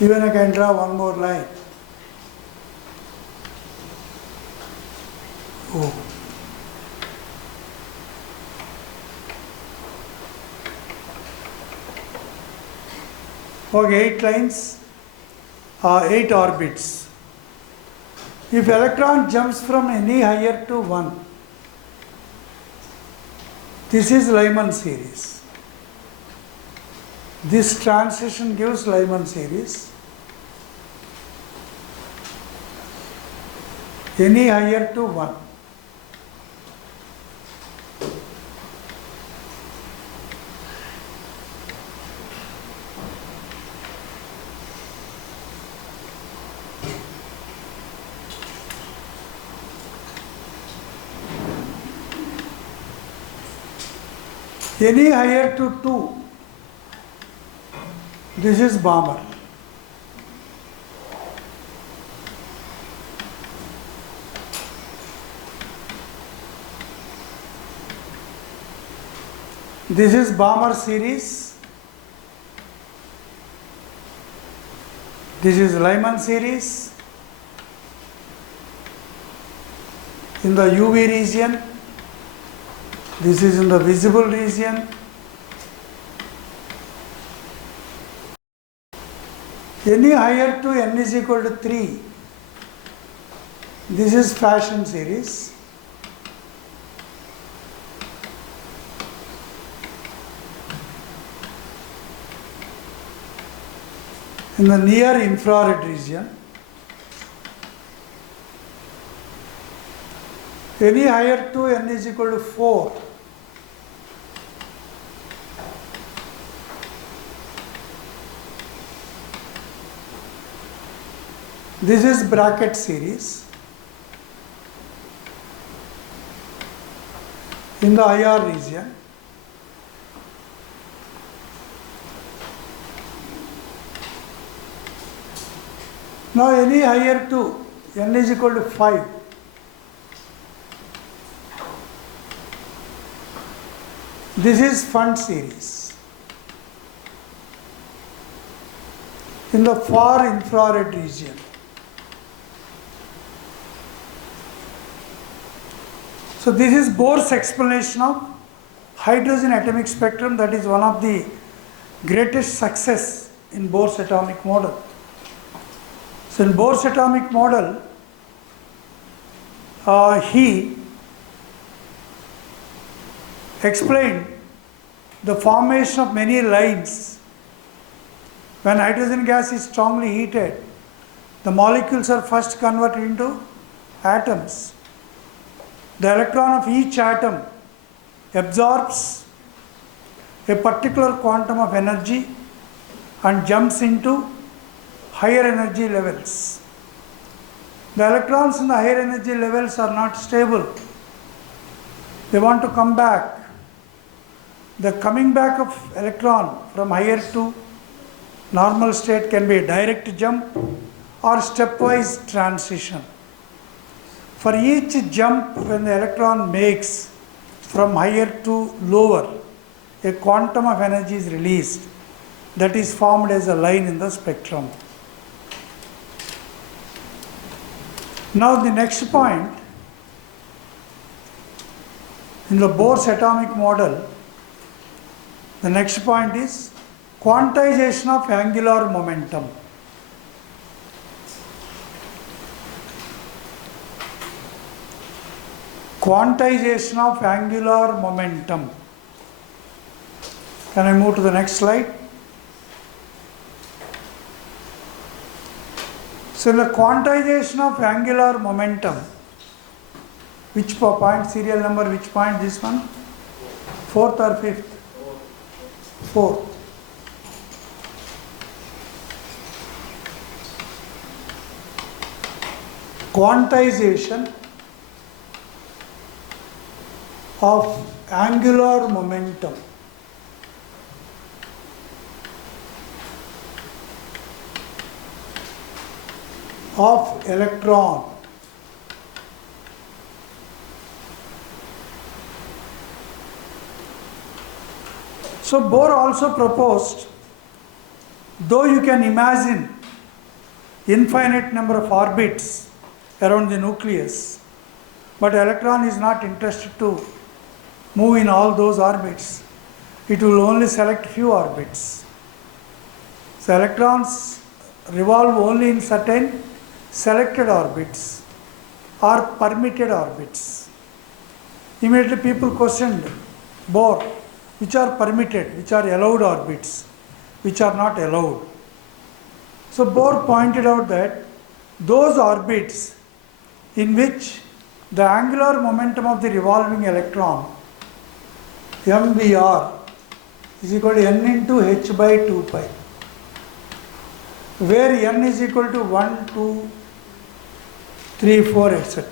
Even I can draw one more line. Oh. Okay, 8 lines, 8 orbits. If electron jumps from any higher to 1, this is Lyman series. This transition gives Lyman series. Any higher to 1. Any higher to 2, this is bomber. This is bomber series. This is Lyman series. In the UV region, this is in the visible region. Any higher to n is equal to 3, this is fashion series. In the near infrared region, any higher to n is equal to 4, this is bracket series. In the IR region, now any higher to n is equal to 5, this is fund series. In the far infrared region, so this is Bohr's explanation of hydrogen atomic spectrum. That is one of the greatest success in Bohr's atomic model. So in Bohr's atomic model, he explained the formation of many lines. When hydrogen gas is strongly heated, the molecules are first converted into atoms. The electron of each atom absorbs a particular quantum of energy and jumps into higher energy levels. The electrons in the higher energy levels are not stable. They want to come back. The coming back of electron from higher to normal state can be a direct jump or stepwise transition. For each jump when the electron makes from higher to lower, a quantum of energy is released that is formed as a line in the spectrum. Now the next point, in the Bohr's atomic model, the next point is quantization of angular momentum. Quantization of angular momentum. Can I move to the next slide? So in the quantization of angular momentum, which point, serial number, which point, this one? Fourth or fifth? Fourth. quantization of angular momentum of electron So Bohr also proposed, though you can imagine infinite number of orbits around the nucleus, but electron is not interested to move in all those orbits. It will only select few orbits. So electrons revolve only in certain selected orbits or permitted orbits. Immediately people questioned Bohr, which are permitted, which are allowed orbits, which are not allowed. So Bohr pointed out that those orbits in which the angular momentum of the revolving electron mvr is equal to n into h by 2 pi, where n is equal to 1, 2, 3, 4, etc.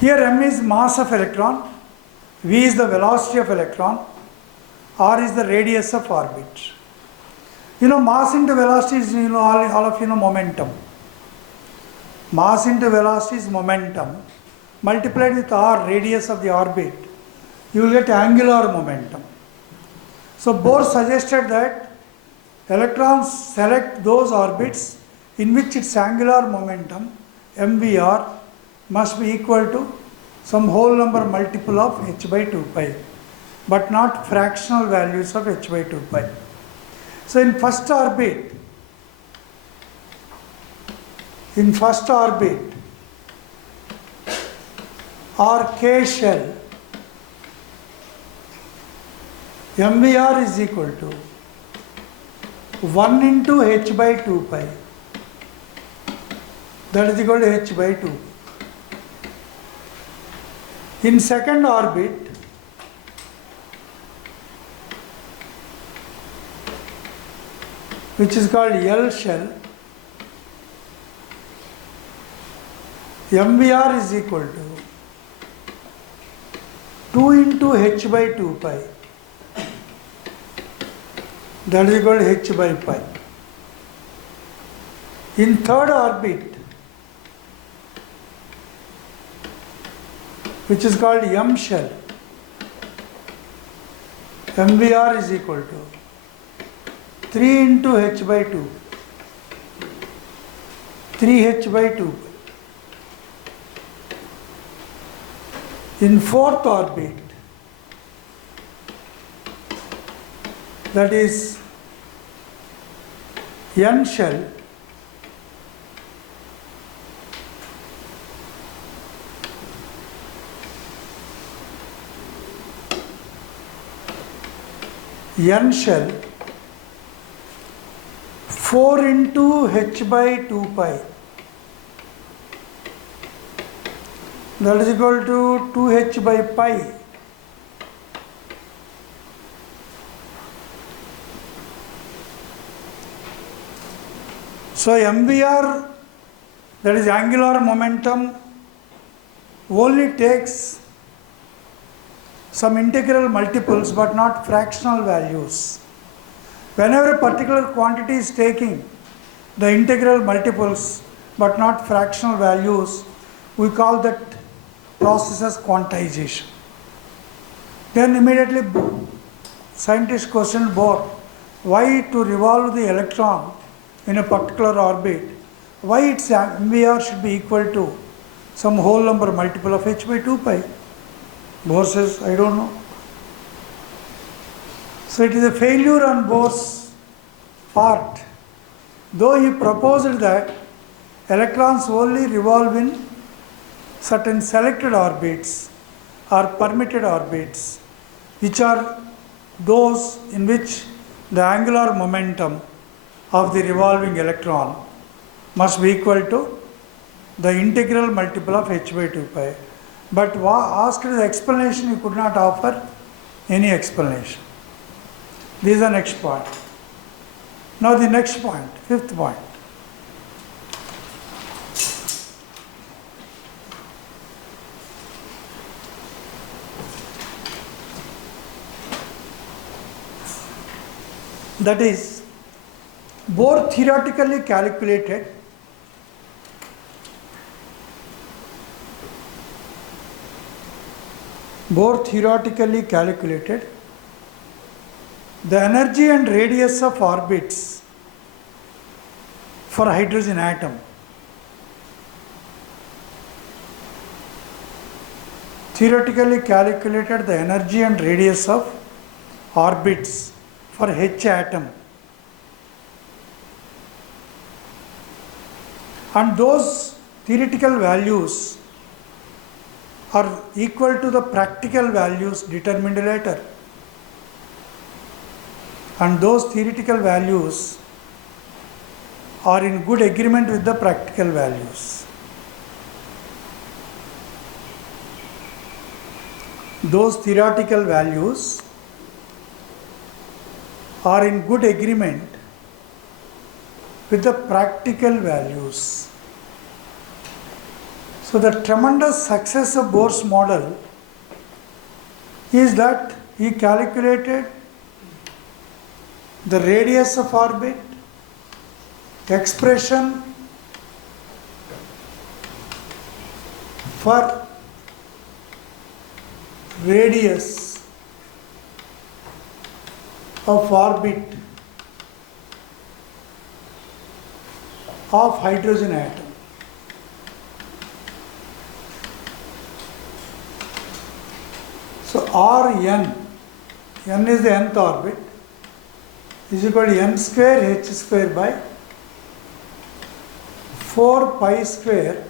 Here m is mass of electron, v is the velocity of electron, r is the radius of orbit. Mass into velocity is, all of momentum. Mass into velocity is momentum. Multiplied with r, radius of the orbit, you will get angular momentum. So Bohr suggested that electrons select those orbits in which its angular momentum, mvr, must be equal to some whole number multiple of h by 2 pi, but not fractional values of h by 2 pi. So in first orbit, or K shell, mvr is equal to 1 into h by 2 pi, that is equal to h by 2. In second orbit, which is called L shell, mvr is equal to 2 into h by 2 pi, that is equal to h by pi. In third orbit, which is called M shell, mvr is equal to 3 into h by 2, 3h by 2. In fourth orbit, that is N shell, N shell 4 into h by 2 pi, that is equal to 2h by pi. So mvr, that is angular momentum, only takes some integral multiples but not fractional values. Whenever a particular quantity is taking the integral multiples but not fractional values, we call that process as quantization. Then immediately scientists questioned Bohr, why to revolve the electron in a particular orbit, why its mvr should be equal to some whole number multiple of h by 2 pi. Bohr says, I don't know. So it is a failure on Bohr's part. Though he proposed that electrons only revolve in certain selected orbits or permitted orbits, which are those in which the angular momentum of the revolving electron must be equal to the integral multiple of h by 2 pi. But asked the explanation, he could not offer any explanation. This is the next part. Now the next point, fifth point. That is, Bohr theoretically calculated the energy and radius of orbits for hydrogen atom. Theoretically calculated the energy and radius of orbits for H atom. And those theoretical values are equal to the practical values determined later. And those theoretical values are in good agreement with the practical values. Those theoretical values are in good agreement with the practical values. So the tremendous success of Bohr's model is that he calculated the radius of orbit, expression for radius of orbit of hydrogen atom. So Rn, n is the nth orbit, is equal to n square h square by 4 pi square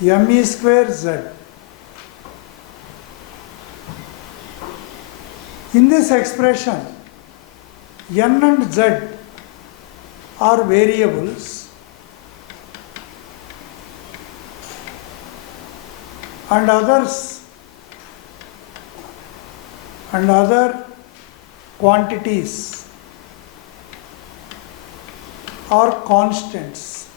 me square z. In this expression, n and z are variables and other quantities are constants.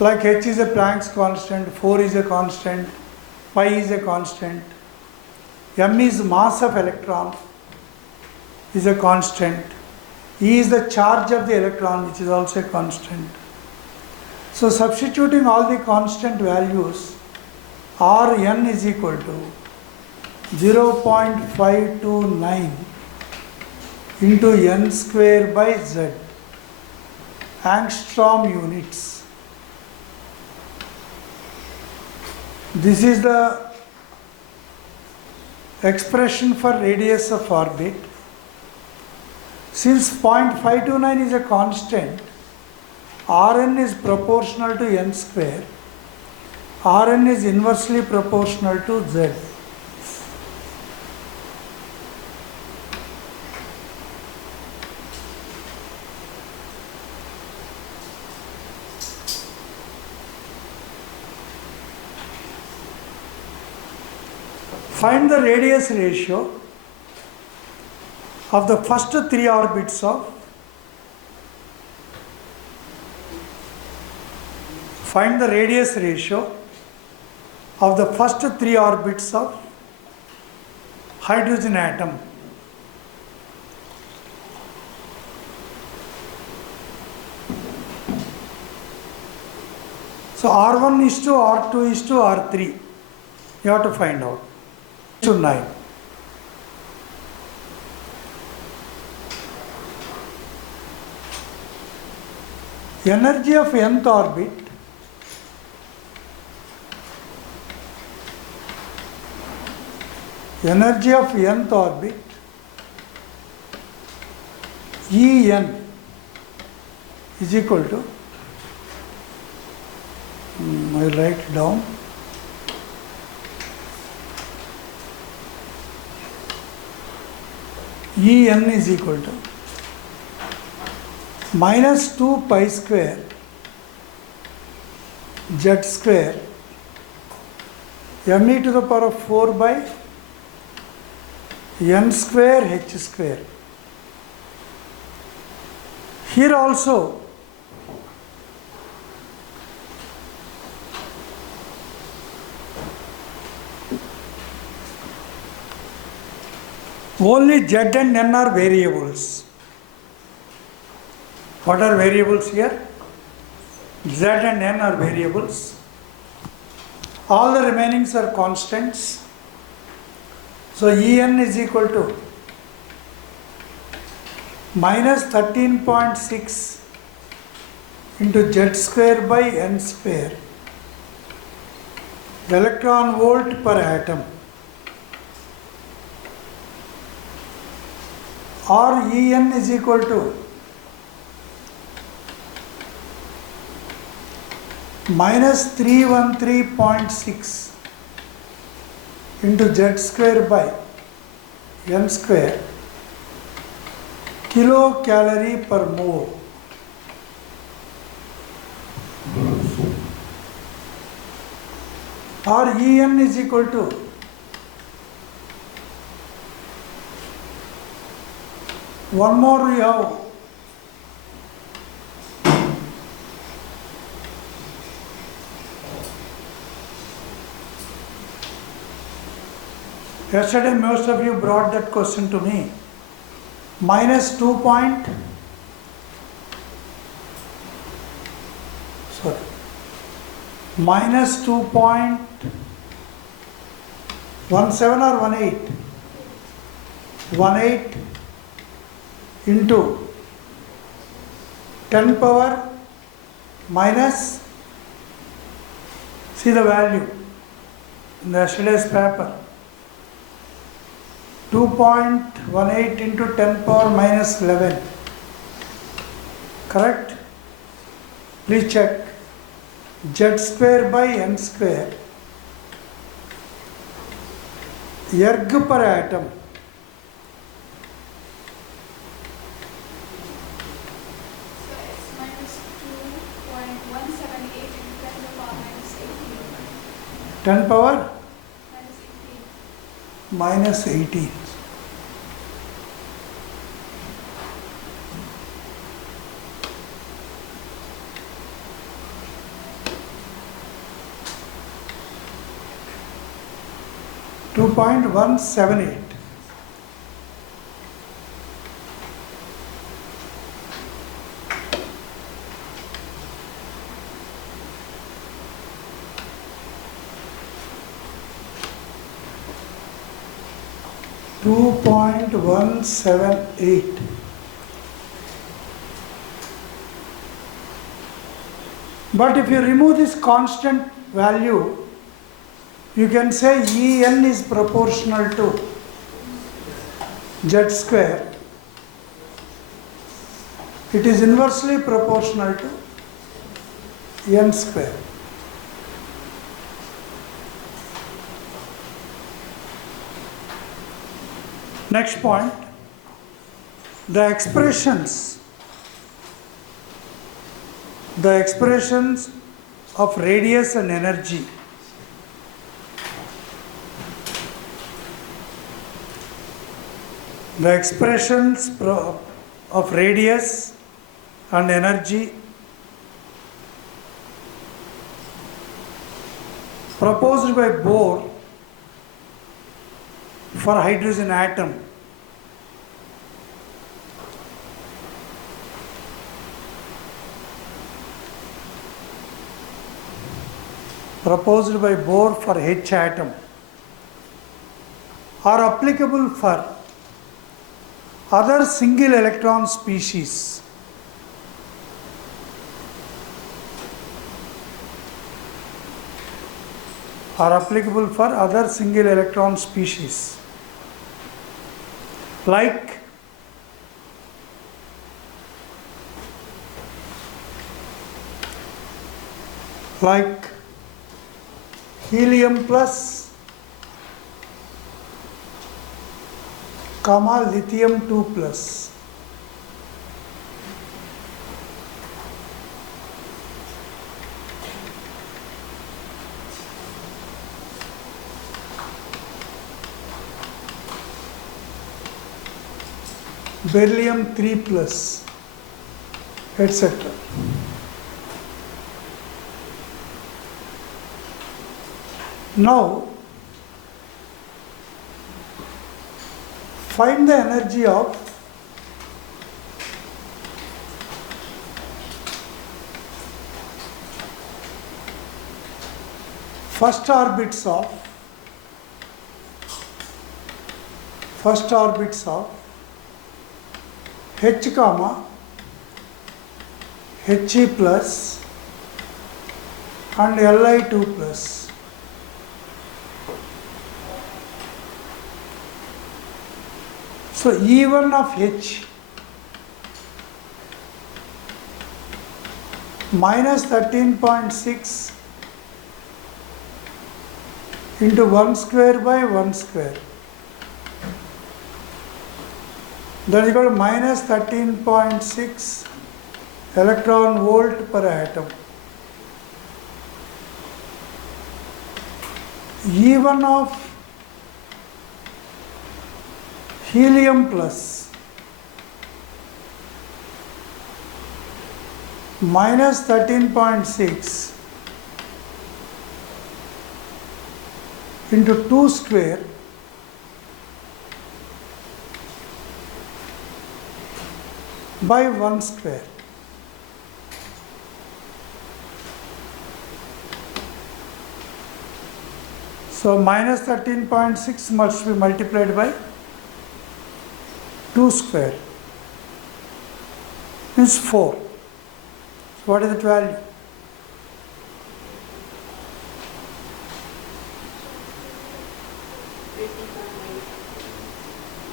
Like h is a Planck's constant, 4 is a constant, pi is a constant, m is mass of electron is a constant, E is the charge of the electron, which is also a constant. So substituting all the constant values, Rn is equal to 0.529 into n square by z, angstrom units. This is the expression for radius of orbit. Since 0.529 is a constant, Rn is proportional to n square. Rn is inversely proportional to z. Find the radius ratio of the first 3 orbits of hydrogen atom. So R1 is to R2 is to R3. You have to find out. To 9. Energy of nth orbit En is equal to, I will write it down, En is equal to minus 2 pi square z square me to the power of 4 by n square h square. Here also only z and n are variables. What are variables here? Z and n are variables. All the remainings are constants. So En is equal to minus 13.6 into z square by n square electron volt per atom, or En is equal to minus 313.6 into z square by n square kilocalorie per mole. Or En is equal to one more we have yesterday most of you brought that question to me. Minus 2 point, sorry, minus 2.17 or 18? 18 into 10 power minus, see the value in yesterday's paper, 2.18 into 10 power minus 11. Correct? Please check. Z square by n square. Erg per atom. So it's minus 2.178 into 10 to the power minus 18. 10 power Minus 18. minus 18. .178. .178. But if you remove this constant value, you can say En is proportional to Z square. It is inversely proportional to N square. Next point, the expressions of radius and energy. The expressions of radius and energy proposed by Bohr for hydrogen atom. Proposed by Bohr for H atom are applicable for other single electron species. Are applicable for other single electron species like helium plus, lithium 2 plus. beryllium 3 plus, etc. Now, find the energy of first orbits of H comma He plus and Li2 plus. So E1 of H minus 13.6 into 1 square by 1 square. That is equal to minus 13.6 electron volt per atom. E1 of helium plus minus 13.6 into 2 square by 1 square. So minus 13.6 must be multiplied by 2 square, means 4. So what is that value?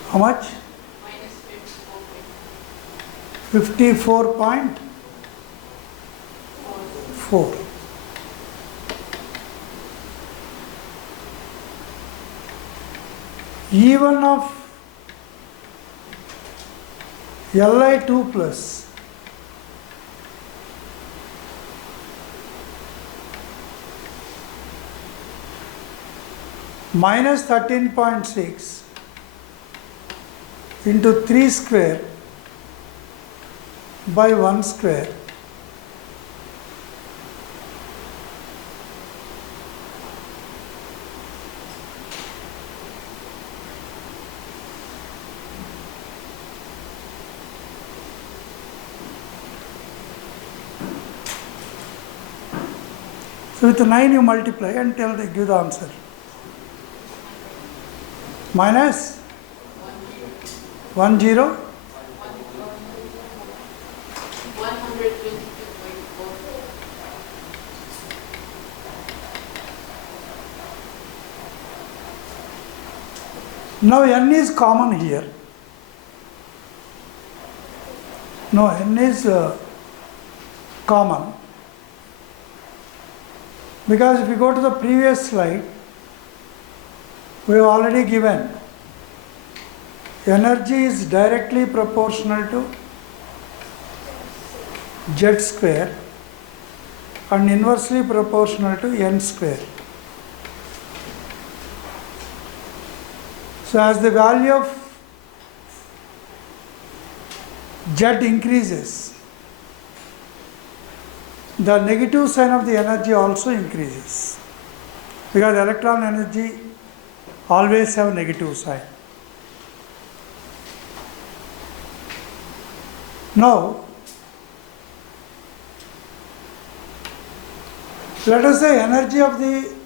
How much? minus 54.4. E1 of Li2 plus minus 13.6 into 3 square by 1 square So with 9 you multiply and give the answer. Minus 10 122.4. Now n is common here. No, n is common. Because if you go to the previous slide, we have already given energy is directly proportional to Z square and inversely proportional to n square. So as the value of Z increases, the negative sign of the energy also increases, because electron energy always have negative sign. Now, let us say energy of the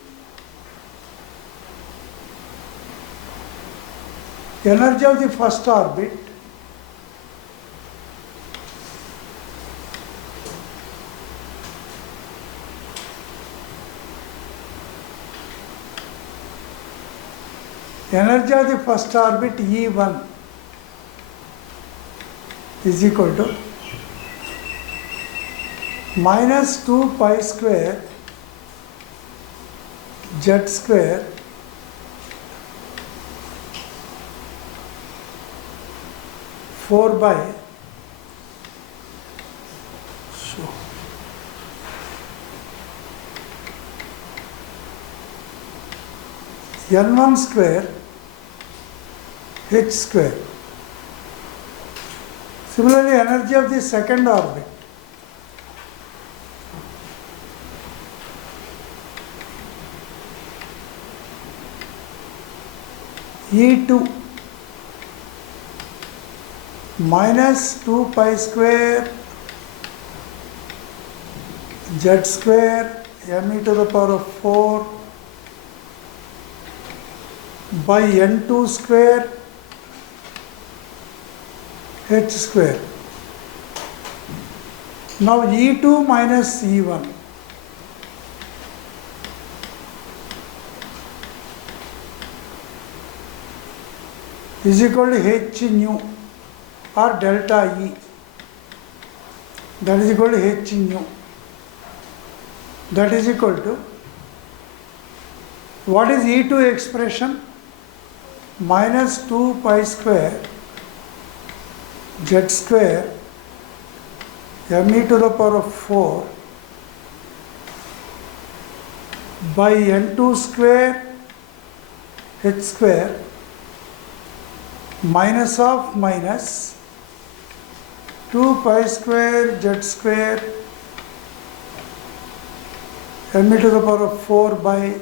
first orbit E1 is equal to minus 2 pi square Z square four by N1 square H square. Similarly, energy of the second orbit. E2 minus 2 pi square z square me to the power of 4 by n2 square h square. Now E2 minus E1 is equal to h nu or delta E, that is equal to h nu, that is equal to, what is E2 expression? Minus 2 pi square z square me to the power of 4 by n2 square h square minus of minus 2 pi square z square me to the power of 4 by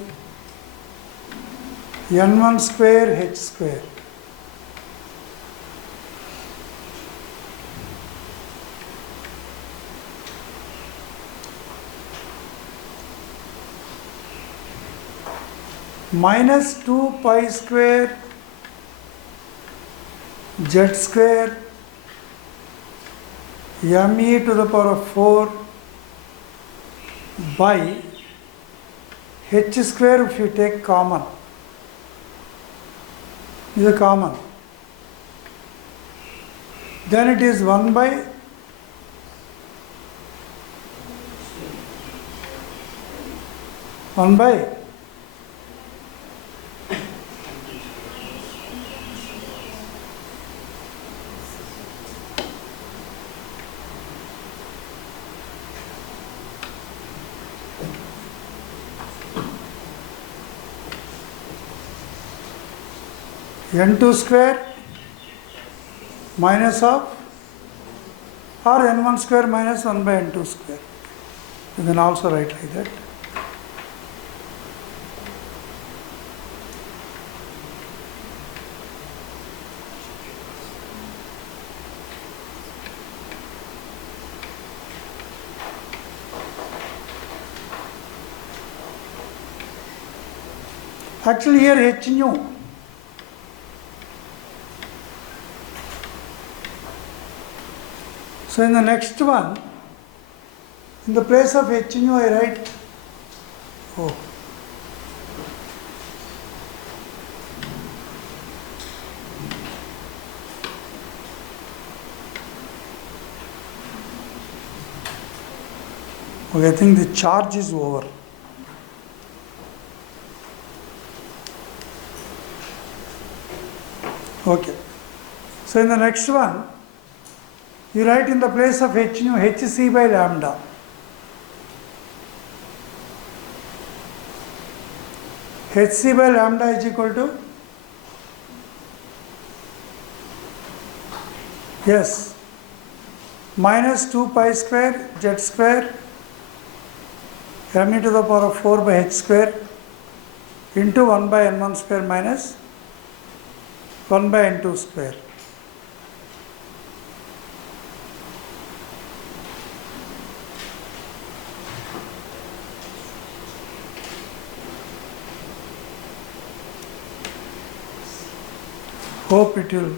n1 square h square. Minus 2 pi square z square me to the power of 4 by h square, if you take common, is a common, then it is 1 by n2 square minus of, or n1 square minus 1 by n2 square. You can also write like that. Actually here h nu, so in the next one, in the place of h nu I write, oh, okay, I think the charge is over. Okay, so in the next one, you write in the place of h nu hc by lambda. Hc by lambda is equal to, yes, minus 2 pi square z square me to the power of 4 by h square into 1 by n1 square minus 1 by n2 square. Hope it will.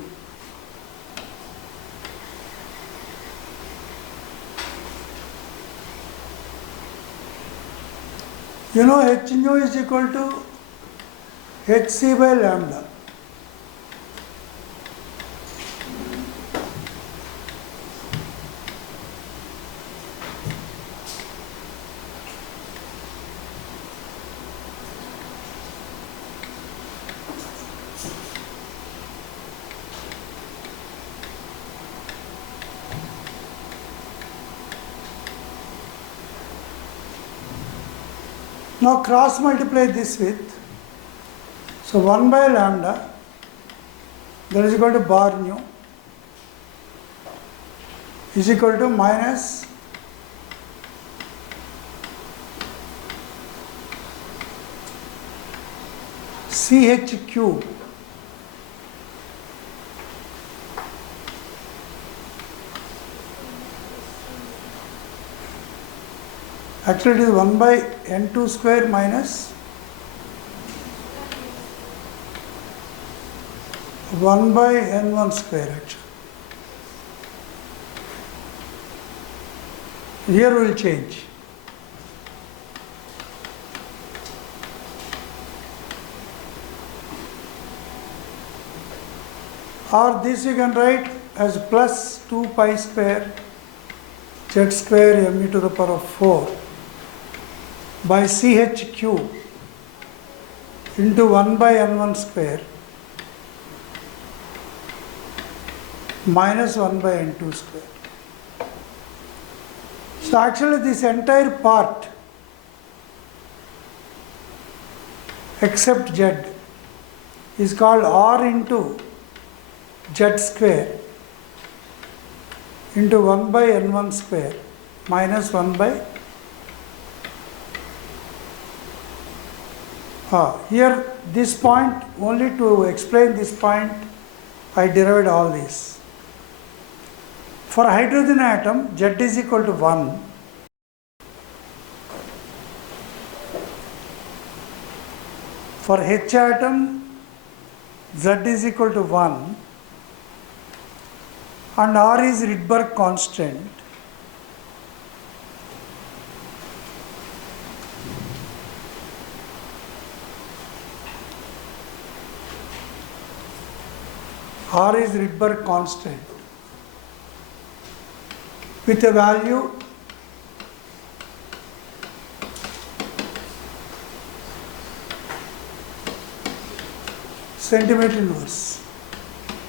You know h nu is equal to hc by lambda. Now cross multiply this with, so 1 by lambda, that is equal to bar nu, is equal to minus CH cube actually it is 1 by n2 square minus 1 by n1 square actually. Here we will change. Or this you can write as plus 2 pi square z square m e to the power of 4 by ch cube into 1 by n1 square minus 1 by n2 square. So actually this entire part except z is called r into z square into 1 by n1 square minus 1 by here this point, only to explain this point I derived all this. For hydrogen atom z is equal to 1. For H atom z is equal to 1 and R is Rydberg constant. R is Rydberg constant with a value centimeter inverse.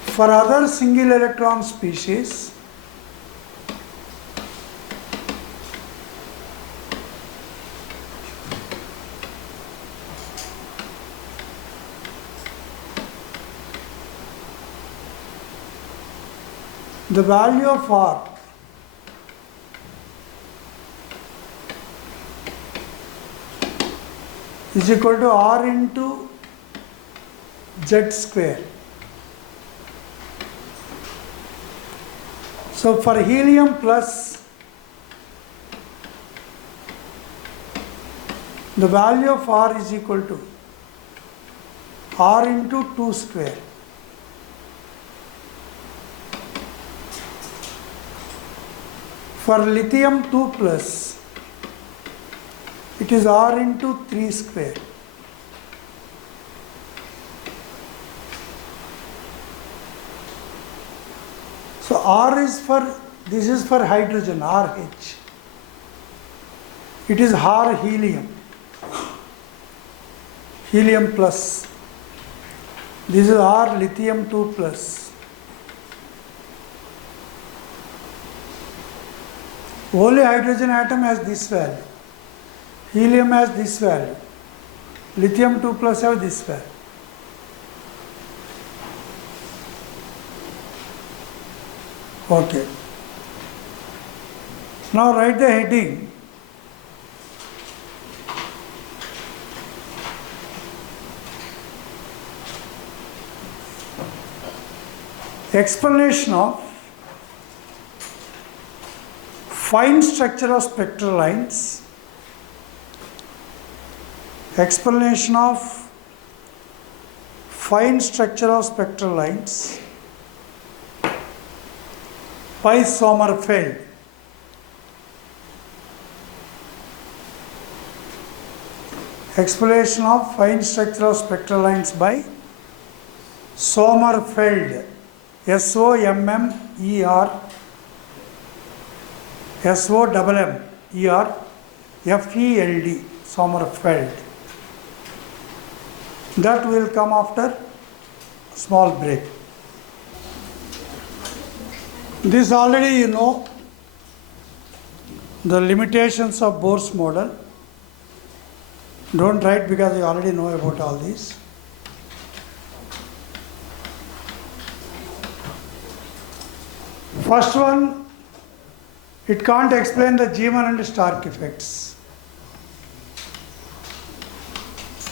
For other single electron species, the value of R is equal to R into Z square. So for helium plus, the value of R is equal to R into 2 square. For lithium 2 plus, it is R into 3 square. So R is for, this is for hydrogen, RH. It is R helium, helium plus. This is R lithium 2 plus. Only hydrogen atom has this value. Helium has this value. Lithium 2 plus have this value. Okay. Now write the heading. Explanation of fine structure of spectral lines. Explanation of fine structure of spectral lines by Sommerfeld. Explanation of fine structure of spectral lines by Sommerfeld. S-O-M-M-E-R S-O-M-M-E-R F-E-L-D, Sommerfeld. That will come after small break. This already you know, the limitations of Bohr's model. Don't write because you already know about all these. First one, It can't explain the Zeeman and Stark effects.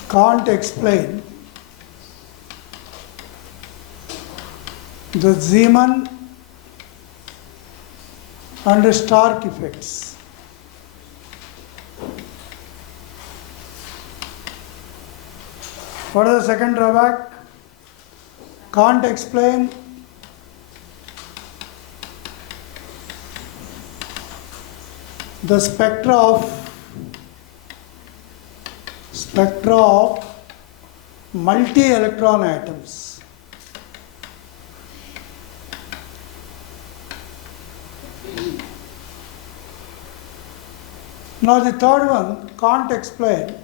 Can't explain the Zeeman and Stark effects. What is the second drawback? Can't explain the spectra of multi-electron atoms. Now the third one can't explain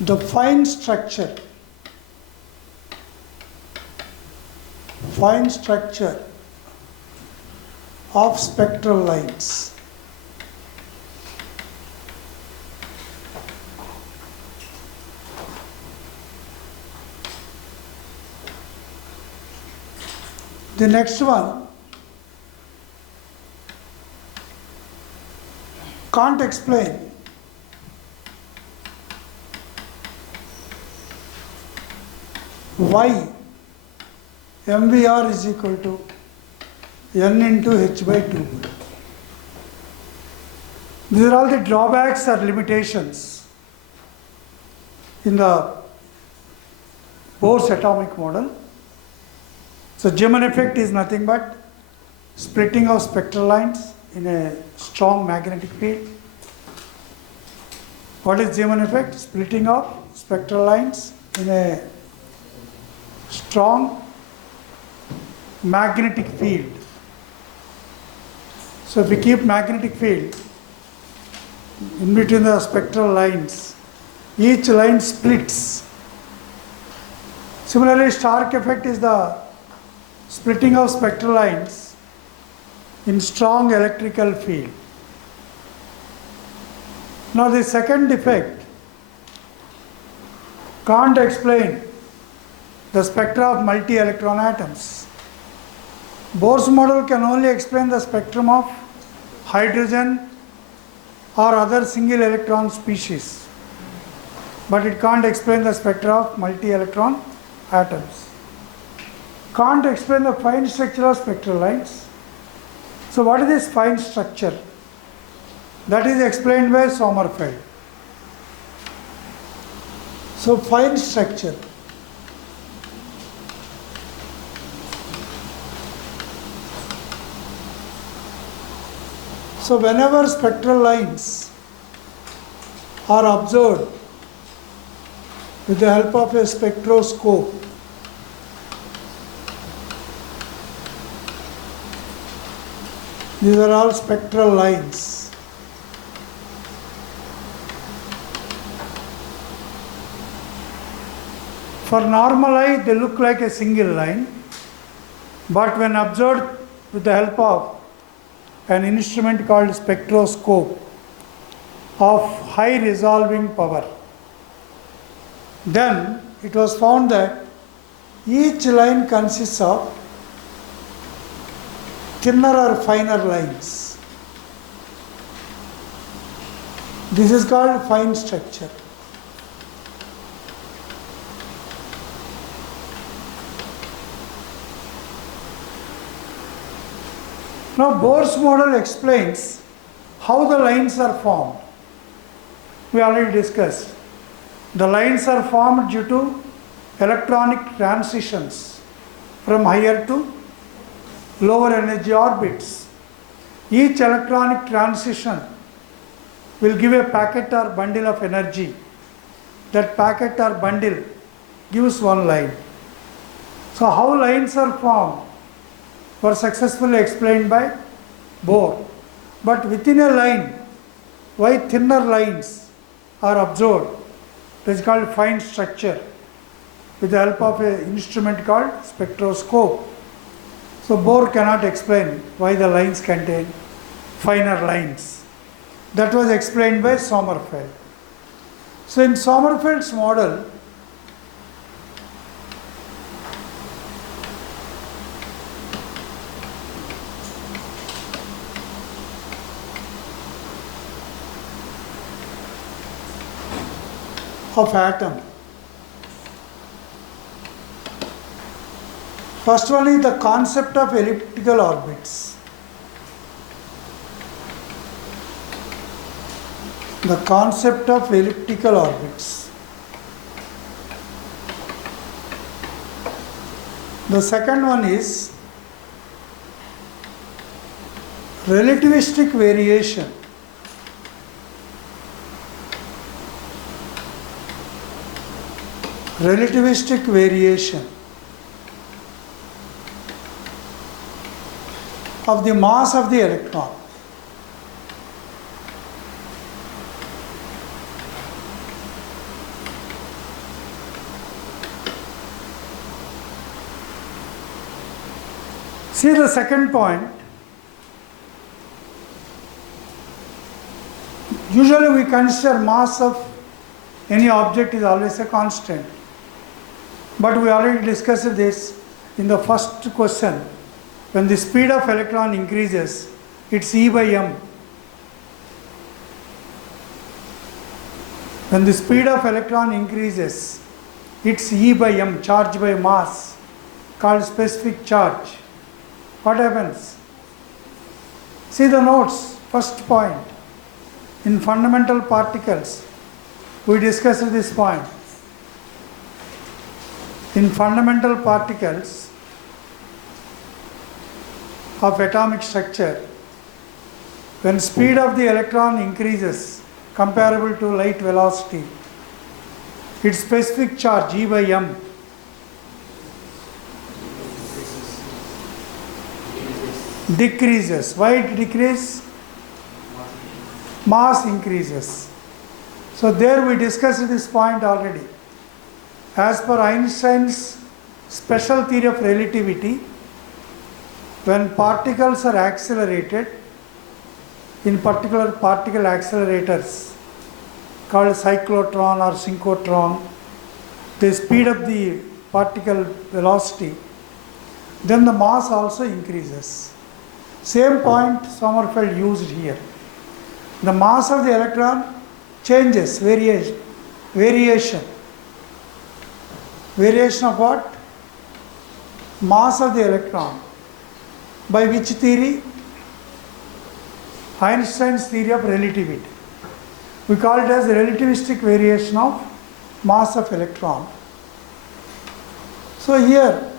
the fine structure of spectral lines. The next one can't explain why MVR is equal to N into H by 2. These are all the drawbacks or limitations in the Bohr's atomic model. So Zeeman effect is nothing but splitting of spectral lines in a strong magnetic field. What is Zeeman effect? Splitting of spectral lines in a strong magnetic field. So if we keep magnetic field in between the spectral lines, each line splits. Similarly, Stark effect is the splitting of spectral lines in strong electrical field. Now the second defect can't explain the spectra of multi-electron atoms. Bohr's model can only explain the spectrum of hydrogen or other single electron species, but it can't explain the spectra of multi-electron atoms. Can't explain the fine structure of spectral lines. So what is this fine structure? That is explained by Sommerfeld. So fine structure. So whenever spectral lines are observed with the help of a spectroscope, these are all spectral lines. For normal eye, they look like a single line, but when observed with the help of an instrument called spectroscope of high resolving power, then it was found that each line consists of thinner or finer lines. This is called fine structure. Now Bohr's model explains how the lines are formed. We already discussed. The lines are formed due to electronic transitions from higher to lower energy orbits. Each electronic transition will give a packet or bundle of energy. That packet or bundle gives one line. So how lines are formed were successfully explained by Bohr. But within a line, why thinner lines are observed? It is called fine structure with the help of an instrument called spectroscope. So Bohr cannot explain why the lines contain finer lines. That was explained by Sommerfeld. So in Sommerfeld's model, of atom. First one is the concept of elliptical orbits. The concept of elliptical orbits. The second one is relativistic variation. Relativistic variation of the mass of the electron. See the second point. Usually we consider mass of any object is always a constant. But we already discussed this in the first question. When the speed of electron increases, it's E by m. When the speed of electron increases, it's E by m, charge by mass, called specific charge. What happens? See the notes, first point. In fundamental particles, we discussed this point. In fundamental particles of atomic structure, when speed of the electron increases comparable to light velocity, its specific charge E by m decreases. Why it decreases? Mass increases. So there we discussed this point already. As per Einstein's special theory of relativity, when particles are accelerated, in particular particle accelerators called cyclotron or synchrotron, they speed up the particle velocity, then the mass also increases. Same point Sommerfeld used here. The mass of the electron changes, variation. Variation of what? Mass of the electron. By which theory? Einstein's theory of relativity. We call it as relativistic variation of mass of electron. So here,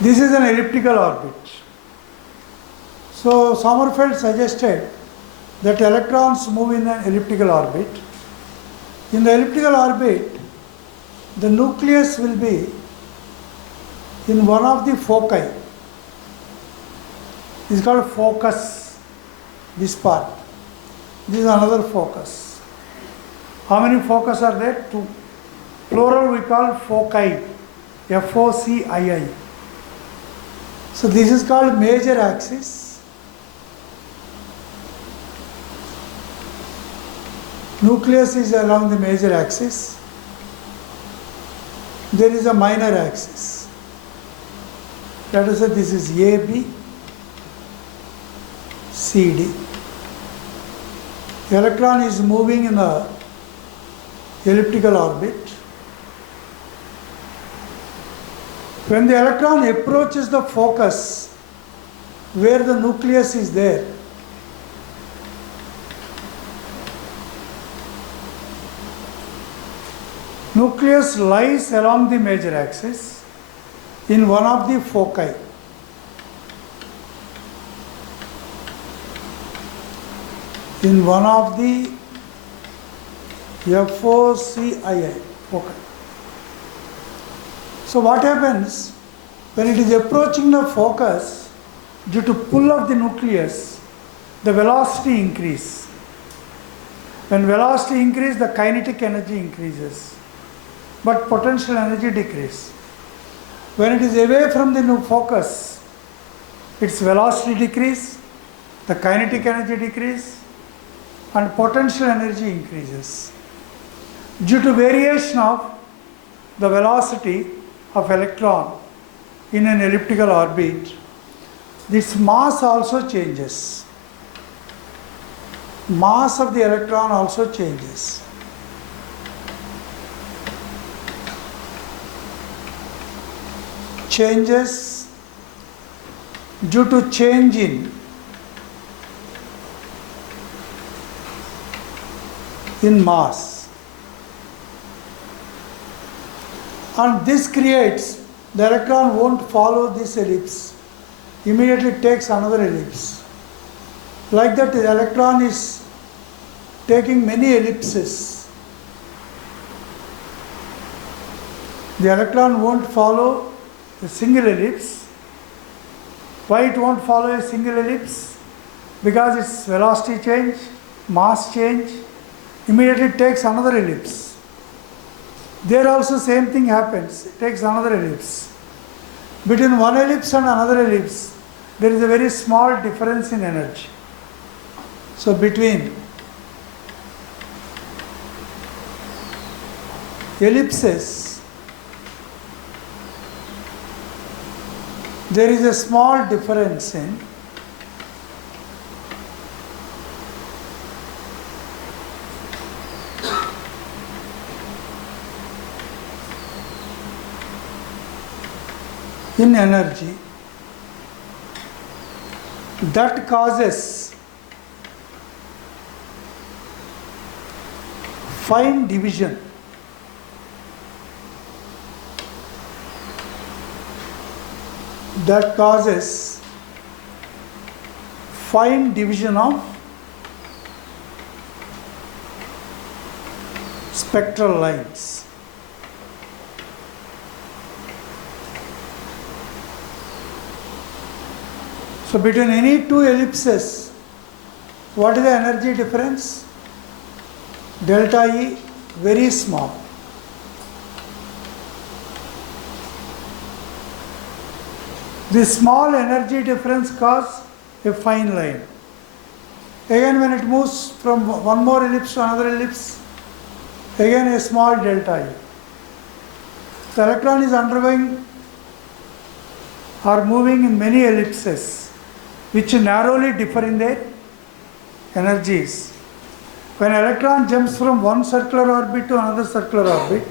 this is an elliptical orbit. So Sommerfeld suggested that electrons move in an elliptical orbit. In the elliptical orbit, the nucleus will be in one of the foci. This is called focus, this part. This is another focus. How many focus are there? Two. Plural we call foci, F-O-C-I-I. So this is called major axis. Nucleus is along the major axis. There is a minor axis. Let us say this is AB, CD. The electron is moving in a elliptical orbit. When the electron approaches the focus where the nucleus is there, nucleus lies along the major axis in one of the foci. In one of the FOCII foci. So what happens when it is approaching the focus, due to pull of the nucleus, the velocity increases. When velocity increases, the kinetic energy increases, but potential energy decreases. When it is away from the focus, its velocity decreases, the kinetic energy decreases, and potential energy increases. Due to variation of the velocity of electron in an elliptical orbit, this mass also changes. Mass of the electron also changes. Changes due to change in mass. And this creates, the electron won't follow this ellipse, immediately takes another ellipse. Like that, the electron is taking many ellipses. The electron won't follow a single ellipse. Why it won't follow a single ellipse? Because its velocity change, mass change, immediately takes another ellipse. There also same thing happens, it takes another ellipse. Between one ellipse and another ellipse, there is a very small difference in energy. So between ellipses, there is a small difference in energy that causes fine division. That causes fine division of spectral lines. So between any two ellipses, what is the energy difference? Delta E, very small. This small energy difference causes a fine line. Again, when it moves from one more ellipse to another ellipse, again a small delta E. The electron is undergoing or moving in many ellipses, which narrowly differ in their energies. When an electron jumps from one circular orbit to another circular orbit,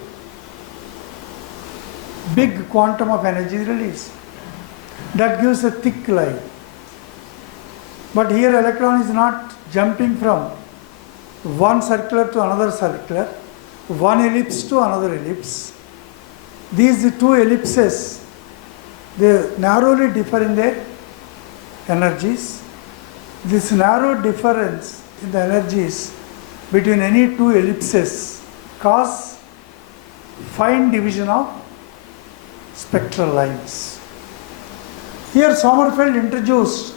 big quantum of energy is released. That gives a thick line. But here electron is not jumping from one circular to another circular, one ellipse to another ellipse. These two ellipses, they narrowly differ in their energies. This narrow difference in the energies between any two ellipses cause fine division of spectral lines. Here Sommerfeld introduced,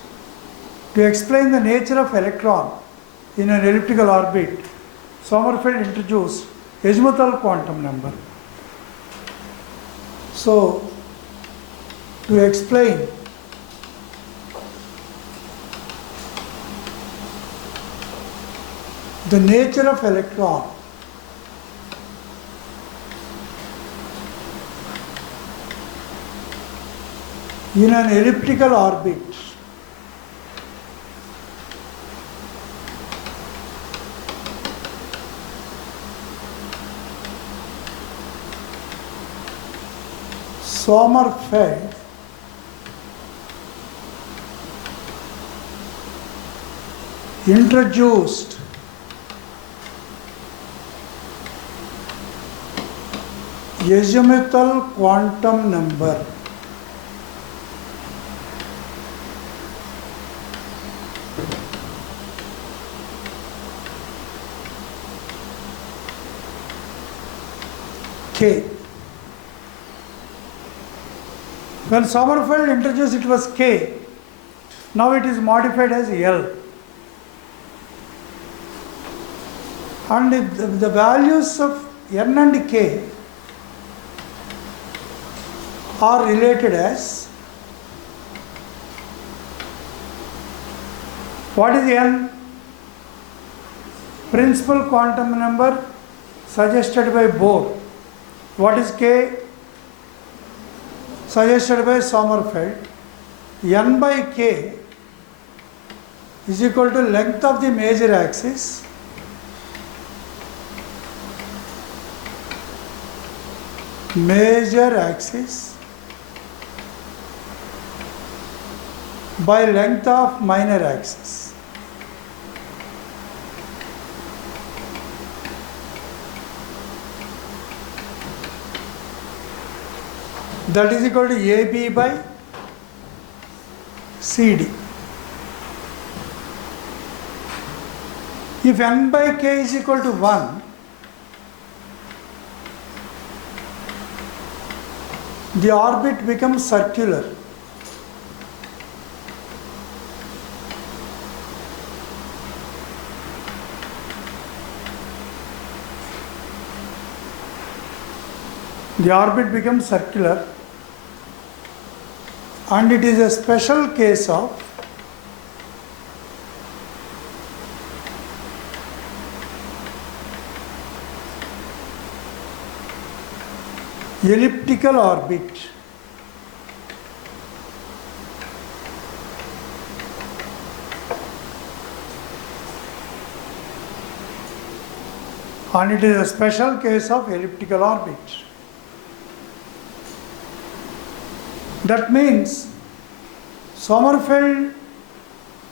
to explain the nature of electron in an elliptical orbit, Sommerfeld introduced azimuthal quantum number. So, to explain the nature of electron, in an elliptical orbit, Sommerfeld introduced azimuthal quantum number. K. When Sommerfeld introduced, it was K. Now it is modified as L. And the values of N and K are related as, what is N? Principal quantum number suggested by Bohr. What is K? Suggested by Sommerfeld. n by k is equal to length of the major axis by length of minor axis. That is equal to AB by CD. If n by k is equal to 1, the orbit becomes circular. The orbit becomes circular, and it is a special case of elliptical orbit. And it is a special case of elliptical orbit. That means Sommerfeld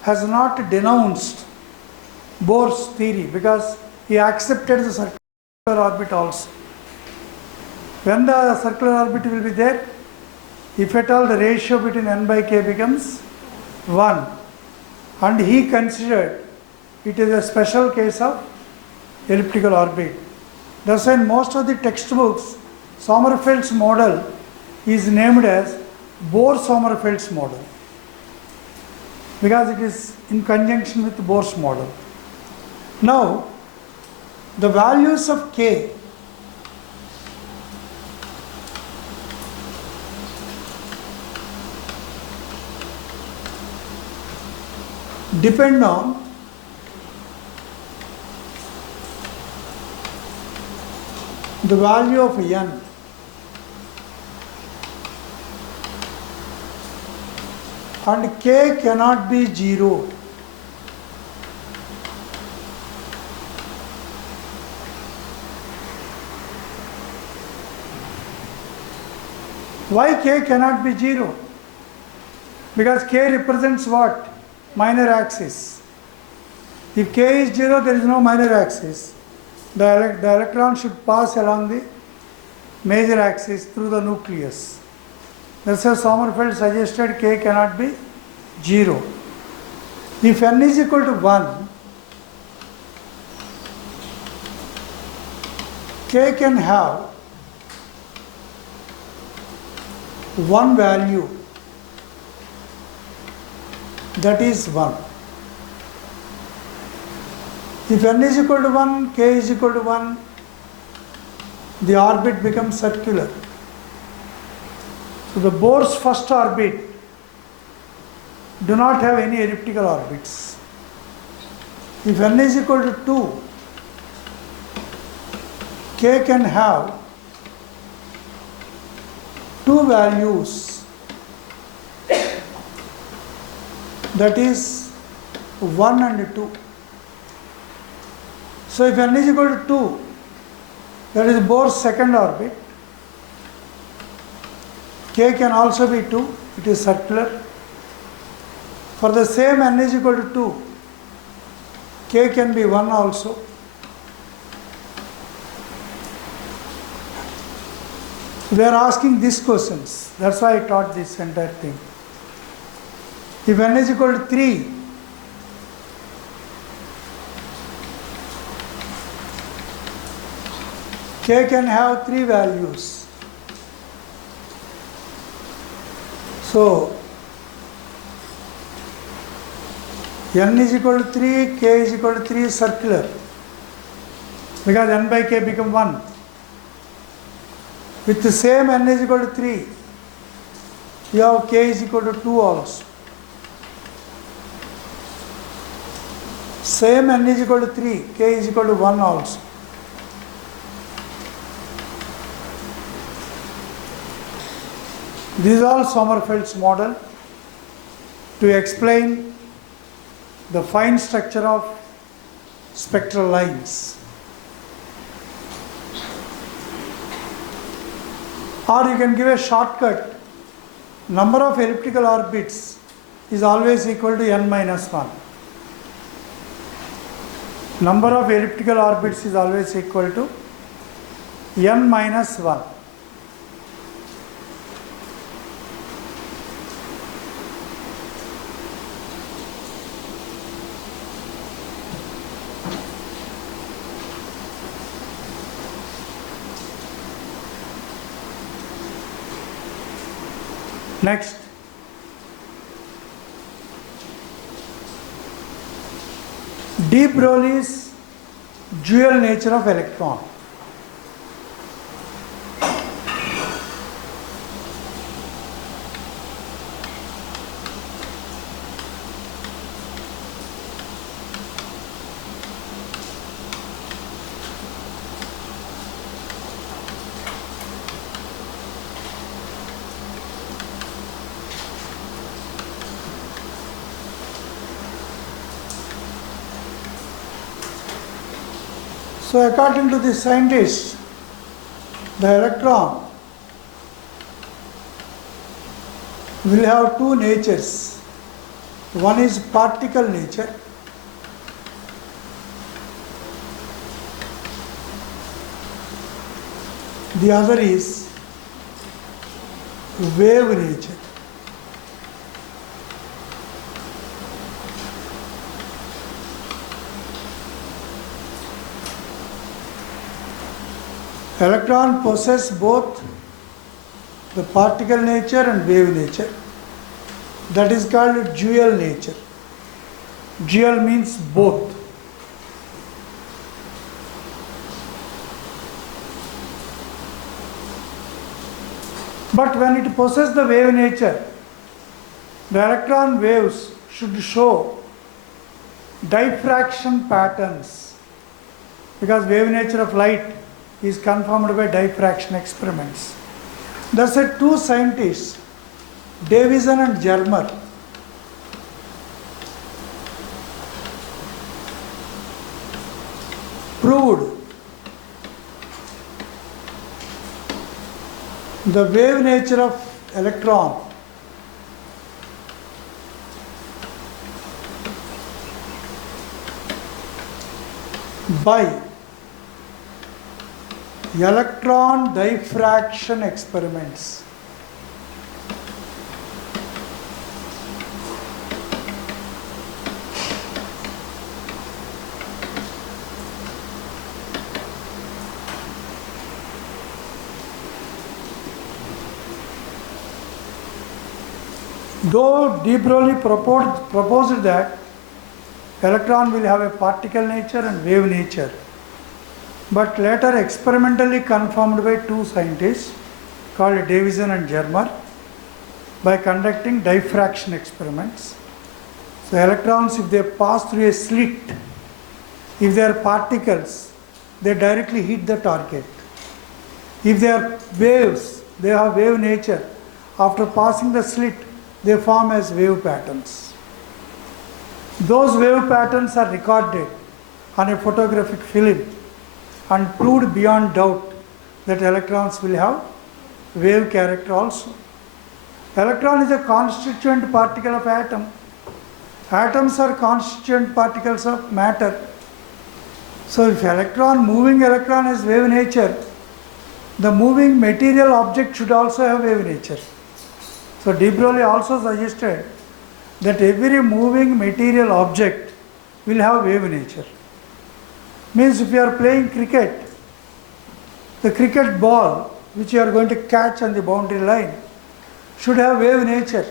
has not denounced Bohr's theory because he accepted the circular orbit also. When the circular orbit will be there, if at all the ratio between n by k becomes 1, and he considered it is a special case of elliptical orbit. Thus, in most of the textbooks, Sommerfeld's model is named as Bohr-Sommerfeld's model because it is in conjunction with Bohr's model. Now, the values of k depend on the value of n. And k cannot be 0. Why k cannot be 0? Because k represents what? Minor axis. If k is 0, there is no minor axis. The electron should pass along the major axis through the nucleus. That's why Sommerfeld suggested k cannot be 0. If n is equal to 1, k can have one value, that is 1. If n is equal to 1, k is equal to 1, the orbit becomes circular. So the Bohr's first orbit do not have any elliptical orbits. If n is equal to 2, k can have two values, that is 1 and 2. So if n is equal to 2, that is Bohr's second orbit. K can also be 2, it is circular. For the same n is equal to 2, k can be 1 also. We are asking these questions, that's why I taught this entire thing. If n is equal to 3, k can have 3 values. So, n is equal to 3, k is equal to 3 is circular because n by k become 1. With the same n is equal to 3, you have k is equal to 2 also. Same n is equal to 3, k is equal to 1 also. This is all Sommerfeld's model. to explain the fine structure of spectral lines. Or you can give a shortcut. Number of elliptical orbits is always equal to n minus 1. Number of elliptical orbits is always equal to n minus 1. Next, de Broglie's dual nature of electron. So according to the scientists, the electron will have two natures. One is particle nature, the other is wave nature. Electron possess both the particle nature and wave nature. That is called dual nature. Dual means both. But when it possesses the wave nature, the electron waves should show diffraction patterns, because wave nature of light is confirmed by diffraction experiments. Thus, two scientists, Davison and Germer, proved the wave nature of electron by electron diffraction experiments. Though de Broglie proposed that electron will have a particle nature and wave nature, but later experimentally confirmed by two scientists called Davison and Germer by conducting diffraction experiments. So electrons, if they pass through a slit, if they are particles, they directly hit the target. If they are waves, they have wave nature. After passing the slit, they form as wave patterns. Those wave patterns are recorded on a photographic film and proved beyond doubt that electrons will have wave character also. Electron is a constituent particle of atom. Atoms are constituent particles of matter. So if moving electron has wave nature, the moving material object should also have wave nature. So de Broglie also suggested that every moving material object will have wave nature. Means if you are playing cricket, the cricket ball which you are going to catch on the boundary line should have wave nature.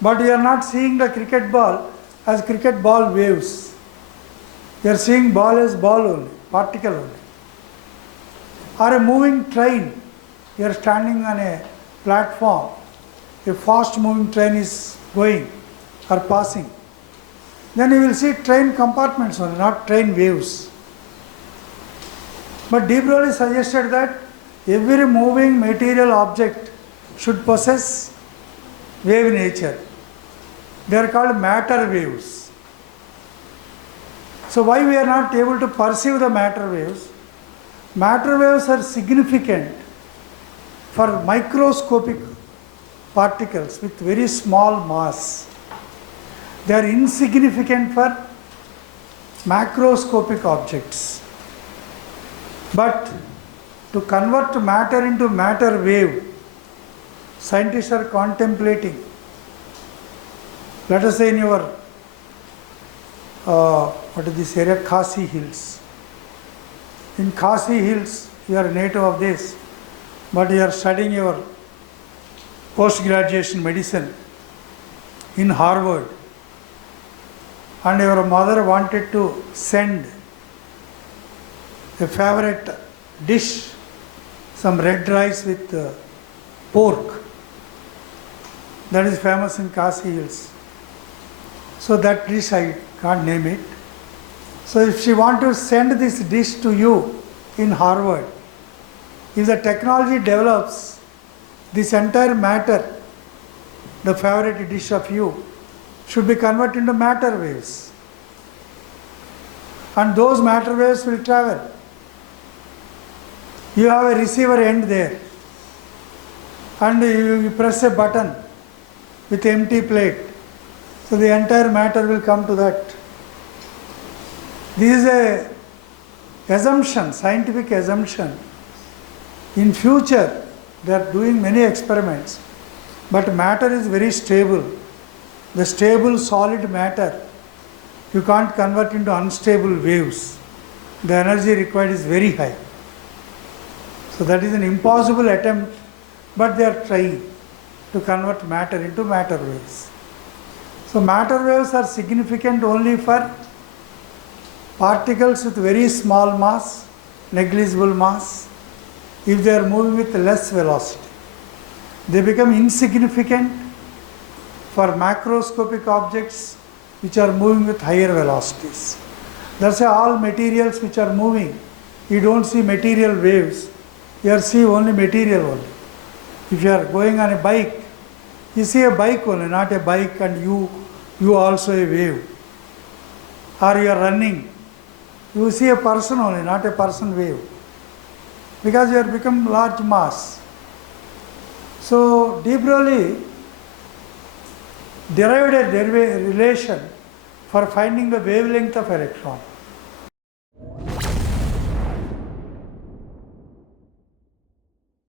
But you are not seeing the cricket ball as cricket ball waves. You are seeing ball as ball only, particle only. Or a moving train, you are standing on a platform, a fast moving train is going or passing. Then you will see train compartments only, not train waves. But de Broglie suggested that every moving material object should possess wave nature. They are called matter waves. So why we are not able to perceive the matter waves? Matter waves are significant for microscopic particles with very small mass. They are insignificant for macroscopic objects. But to convert matter into matter wave, scientists are contemplating. Let us say in your, what is this area? Khasi Hills. In Khasi Hills, you are a native of this, but you are studying your post-graduation medicine in Harvard, and your mother wanted to send a favorite dish, some red rice with pork, that is famous in Khasi Hills. So that dish I can't name it. So if she want to send this dish to you in Harvard, if the technology develops, this entire matter, the favorite dish of you, should be converted into matter waves. And those matter waves will travel. You have a receiver end there, and you press a button with empty plate. So the entire matter will come to that. This is a assumption, scientific assumption. In future, they are doing many experiments, but matter is very stable. The stable solid matter, you can't convert into unstable waves. The energy required is very high. So that is an impossible attempt, but they are trying to convert matter into matter waves. So matter waves are significant only for particles with very small mass, negligible mass, if they are moving with less velocity. They become insignificant for macroscopic objects which are moving with higher velocities. That's why all materials which are moving, you don't see material waves, you see only material only. If you are going on a bike, you see a bike only, not a bike and you also a wave. Or you are running, you see a person only, not a person wave. Because you have become large mass. So de Broglie derived a relation for finding the wavelength of electron.